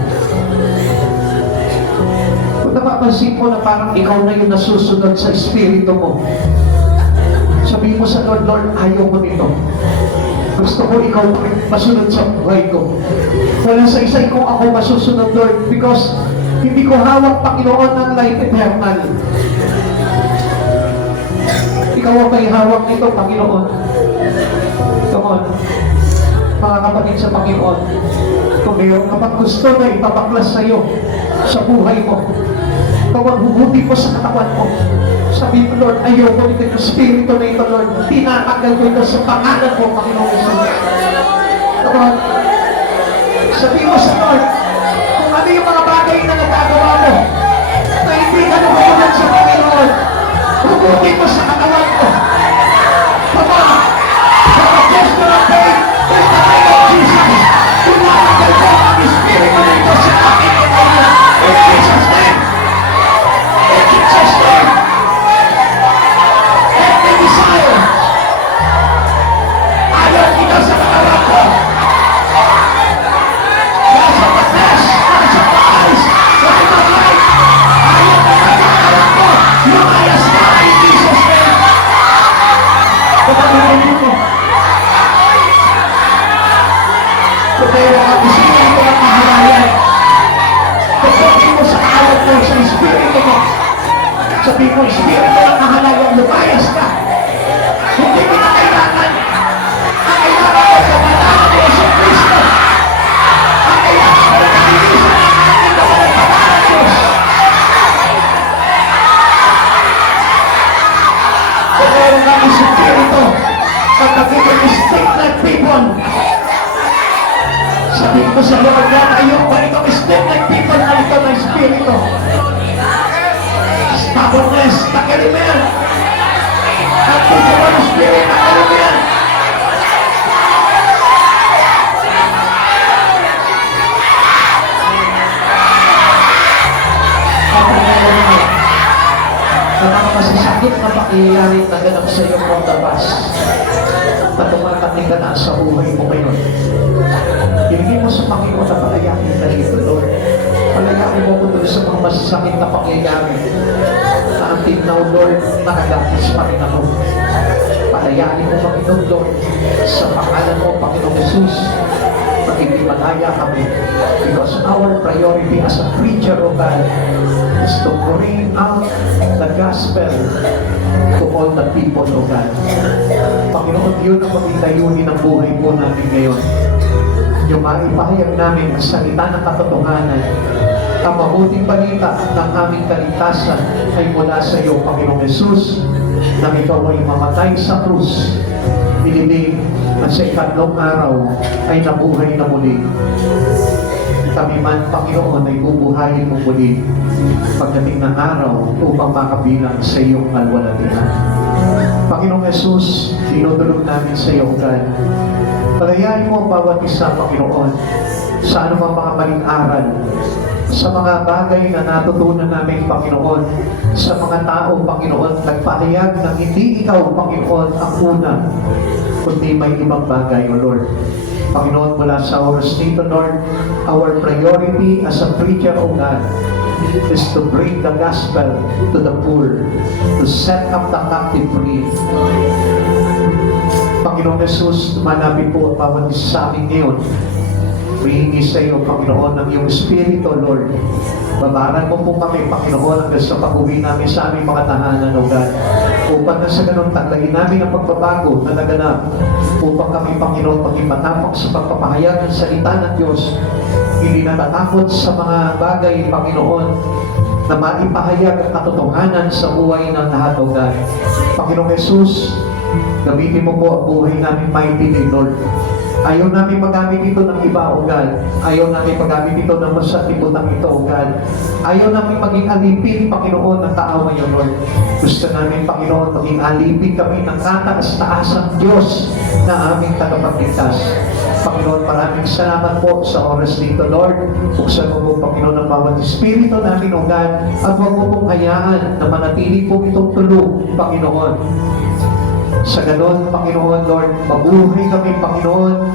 Kung napapansin mo na parang ikaw na yung nasusunod sa espiritu mo, sabihin mo sa Lord, Lord, ayaw mo nito. Gusto ko ikaw masunod sa buhay ko. Wala sa isa ko ako masusunod, Lord, because hindi ko hawak, Panginoon, ng life eternal. Ikaw ang may hawak nito, Panginoon. Come on. Mga kapatid sa Panginoon, kung mayroon kapag gusto na ipapaklas sa iyo sa buhay mo, kung huhuti ko sa katawan mo, sabihin mo, Lord, ayaw ko nito yung spirito na ito, Lord. Tinatagal ko ito sa pangalan mo, Panginoon Jesus. Come on. Sabihin mo sa Lord, kung ano yung mga bagay na nagagawa mo, na hindi ka nagugulat sa Panginoon, huhuti ko sa katawan mo. Come on. From a gesture of faith, in the name of Jesus, tinatagal ko ang spirito na ito sa akin. In Jesus' name. In Jesus' name. Every desire. Ayaw kita sa katawan ko. Nasa patas, nasa patas, nasa patas. Ayaw Pero ang Espiritu ng kahalayan, pagpapin mo sa kaawat mo sa Espiritu mo. Sabi mo, Espiritu ng kahalayan, lumayas ka. Hindi kita kailangan. Ang kailangan mo sa banal ni Yesu Cristo. Ang kailangan mo na nalilisan ang ating mga banal na Diyos. Kung meron kang Espiritu, at nagiging stick-like people, sabihin ko sa Lord na kayo, ganitong stick-like people na ito ng Espiritu. Stubbornness, takiliman. At puso ng Espiritu, takiliman. Sa mga masasakit na pakiyari na ganap sa iyong mga labas na tumatating ka na sa buhay mo ngayon. Ibigay mo sa Panginoon na palayakin ka dito, Lord. Palayakin mo ko doon sa mga masasakit na pangyayari na until now, Lord, nakagapis pa rin ako. Palayakin mo, Panginoon, Lord, sa pangalan mo, Panginoon Jesus, magiging malaya kami. Because our priority as a preacher of God is to bring out the gospel to all the people of God. Panginoon, yun ang maging layunin ng buhay po namin ngayon. Yung maipahayag namin ang salita ng katotohanan, ang mabuting balita ng aming kaligtasan ay mula sa iyo, Panginoong Jesus, na ikaw ay mamatay sa krus, binibig, at sa ikatlong araw ay nabuhay na muli. Kami man, Panginoon, ay bubuhayin mo muli pagdating ng araw upang makabilang sa iyong kalwalatian. Panginoong Jesus, dinudulog namin sa iyo, God. Palayain mo ang bawat isa, Panginoon, sa anumang mga maling aral, sa mga bagay na natutunan namin, Panginoon, sa mga tao, Panginoon, nagpahayag na hindi ikaw, Panginoon, ang una, kundi may ibang bagay, O Lord. Panginoon, mula sa oras nito, Lord, our priority as a preacher, O God, is to bring the gospel to the poor, to set up the captive free. Panginoon Jesus, malapit po ang bawat isa sa amin ngayon. Humihingi sa iyo, Panginoon, ng iyong Espiritu, Lord. Babaran mo po kami, Panginoon, hanggang sa pag-uwi namin sa aming mga tahanan, O God. Upang na sa ganun, taglayin namin ang pagbabago na naganap. Upang kami, Panginoon, maging matapang sa pagpapahayag ng salita ng Diyos. Hindi natatakot sa mga bagay, Panginoon, na maipahayag ang katotohanan sa buhay ng lahat, O God. Panginoong Jesus, gamitin mo po ang buhay namin mightily, Lord. Ayaw namin magamit ito ng iba, O God. Ayaw namin magamit ito ng masatiputan ito, O God. Ayaw namin maging alipin, Panginoon, ng kaaway, O Lord. Gusto namin, Panginoon, maging alipin kami ng kataas-taasang Diyos na aming tagapagligtas. Panginoon, maraming salamat po sa oras dito, Lord. Buksan mo po, Panginoon, ang bawat Espiritu namin, O God. At huwag mo pong hayaan na manatili po itong tulog, Panginoon. Sa ganon, Panginoon, Lord, mabuhay kami, Panginoon,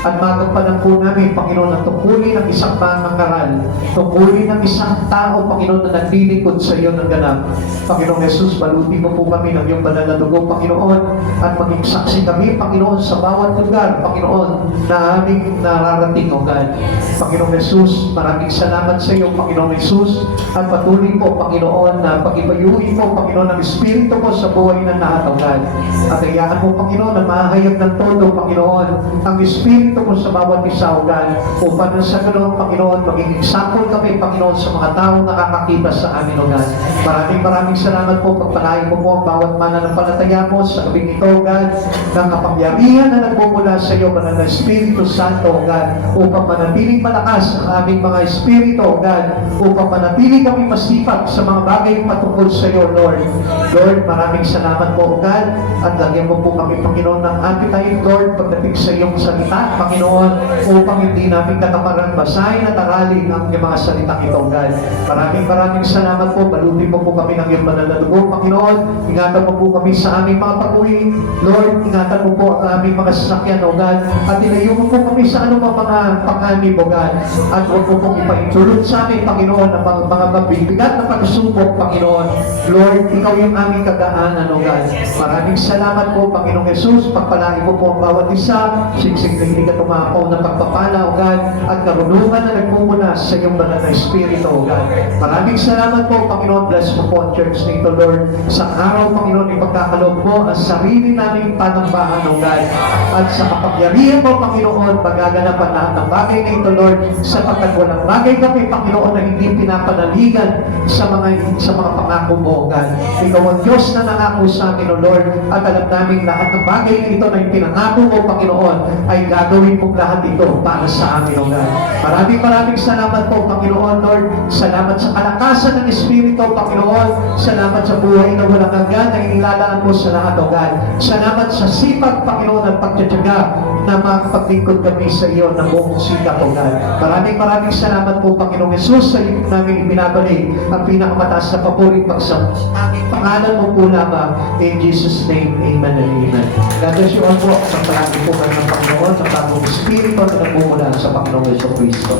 at magampanan po namin, Panginoon, ang tungkulin ng isang pangangaral, tungkulin ng isang tao, Panginoon, na naglilingkod sa iyo ng ganap. Panginoon Jesus, baluti mo po kami ng iyong banal na dugo, Panginoon, at maging saksi kami, Panginoon, sa bawat lugar, Panginoon, na aming nararating, O God. Panginoon Jesus, maraming salamat sa iyo, Panginoon Jesus, at patuloy po, Panginoon, na pag-ibayuin mo, Panginoon, ang Espiritu mo sa buhay ng lahat, O God. At hayaan mo, Panginoon, na mahayag ng todo, Panginoon, ang Espiritu mo sa bawat isa, O God, upang sa ganoon, Panginoon, maging example kami, Panginoon, sa mga taong nakakakita sa amin, O God. Maraming salamat po, pagpalain mo po ang bawat mananampalataya mo sa gabing ito, O God, ng kapangyarihan na nagmumula sa iyo, Banal na Espiritu Santo, O God, upang manatiling malakas ang aming mga Espiritu, O God, upang manatiling kami masipag sa mga bagay patungkol sa iyo, Lord. Lord, maraming salamat po, O God, at lagyan mo po kami, Panginoon, ng appetite, Lord, pagdating sa iyong salita, Panginoon, upang hindi namin katamaran basahin at aralin ang mga salitang ito, God. Maraming salamat po. Balutin mo po kami ng iyong banal na dugo, Panginoon. Ingatan mo po kami sa aming mga pag-uwi. Lord, ingatan mo po ang aming mga sasakyan, O God. At ilayo mo po kami sa anumang mga panganib, O God. At huwag mo pong ipaintulot sa amin, Panginoon, ang mga mabibigat na pagsubok, Panginoon. Lord, ikaw yung aming kagaanan, O God. Maraming salamat po, Panginoong Jesus. Pagpalain mo po ang bawat isa. Siksik na hindi ka tumapaw na pagpapala, O karunungan na nagmumula sa iyong banal na Espiritu, O God. Maraming salamat po, Panginoon. Bless mo po ang church nito, Lord. Sa araw, Panginoon, ipagkakaloob mo ang sarili naming panambahan, O God. At sa kapangyarihan mo, Panginoon, magaganapan lahat ng bagay na ito, Lord, sapagkat walang bagay kami, Panginoon, na hindi pinapanaligan sa mga pangako mo, O God. Ikaw ang Diyos na nangako sa amin, O Lord, at alam namin lahat ng bagay na ito na ipinangako mo, Panginoon, ay gagawin mo lahat ito para sa amin, O God. Maraming salamat po, Panginoon, Lord. Salamat sa kalakasan ng Espiritu, Panginoon. Salamat sa buhay na walang hanggan na inilalaan mo sa lahat, O God. Salamat sa sipag, Panginoon, at pagtsatsaga na makapaglingkod kami sa iyo ng buong sikap, O God. Maraming salamat po, Panginoong Jesus, sa iyo namin ibinabalik ang pinakamataas na papuring pagsam. Aming pangalan mo po lamang. In Jesus' name, Amen and Amen. God bless you all po. Sa palagi po kayo ng Panginoon, ng bagong Espiritu na nagmumula sa Panginoong Yeso Cristo.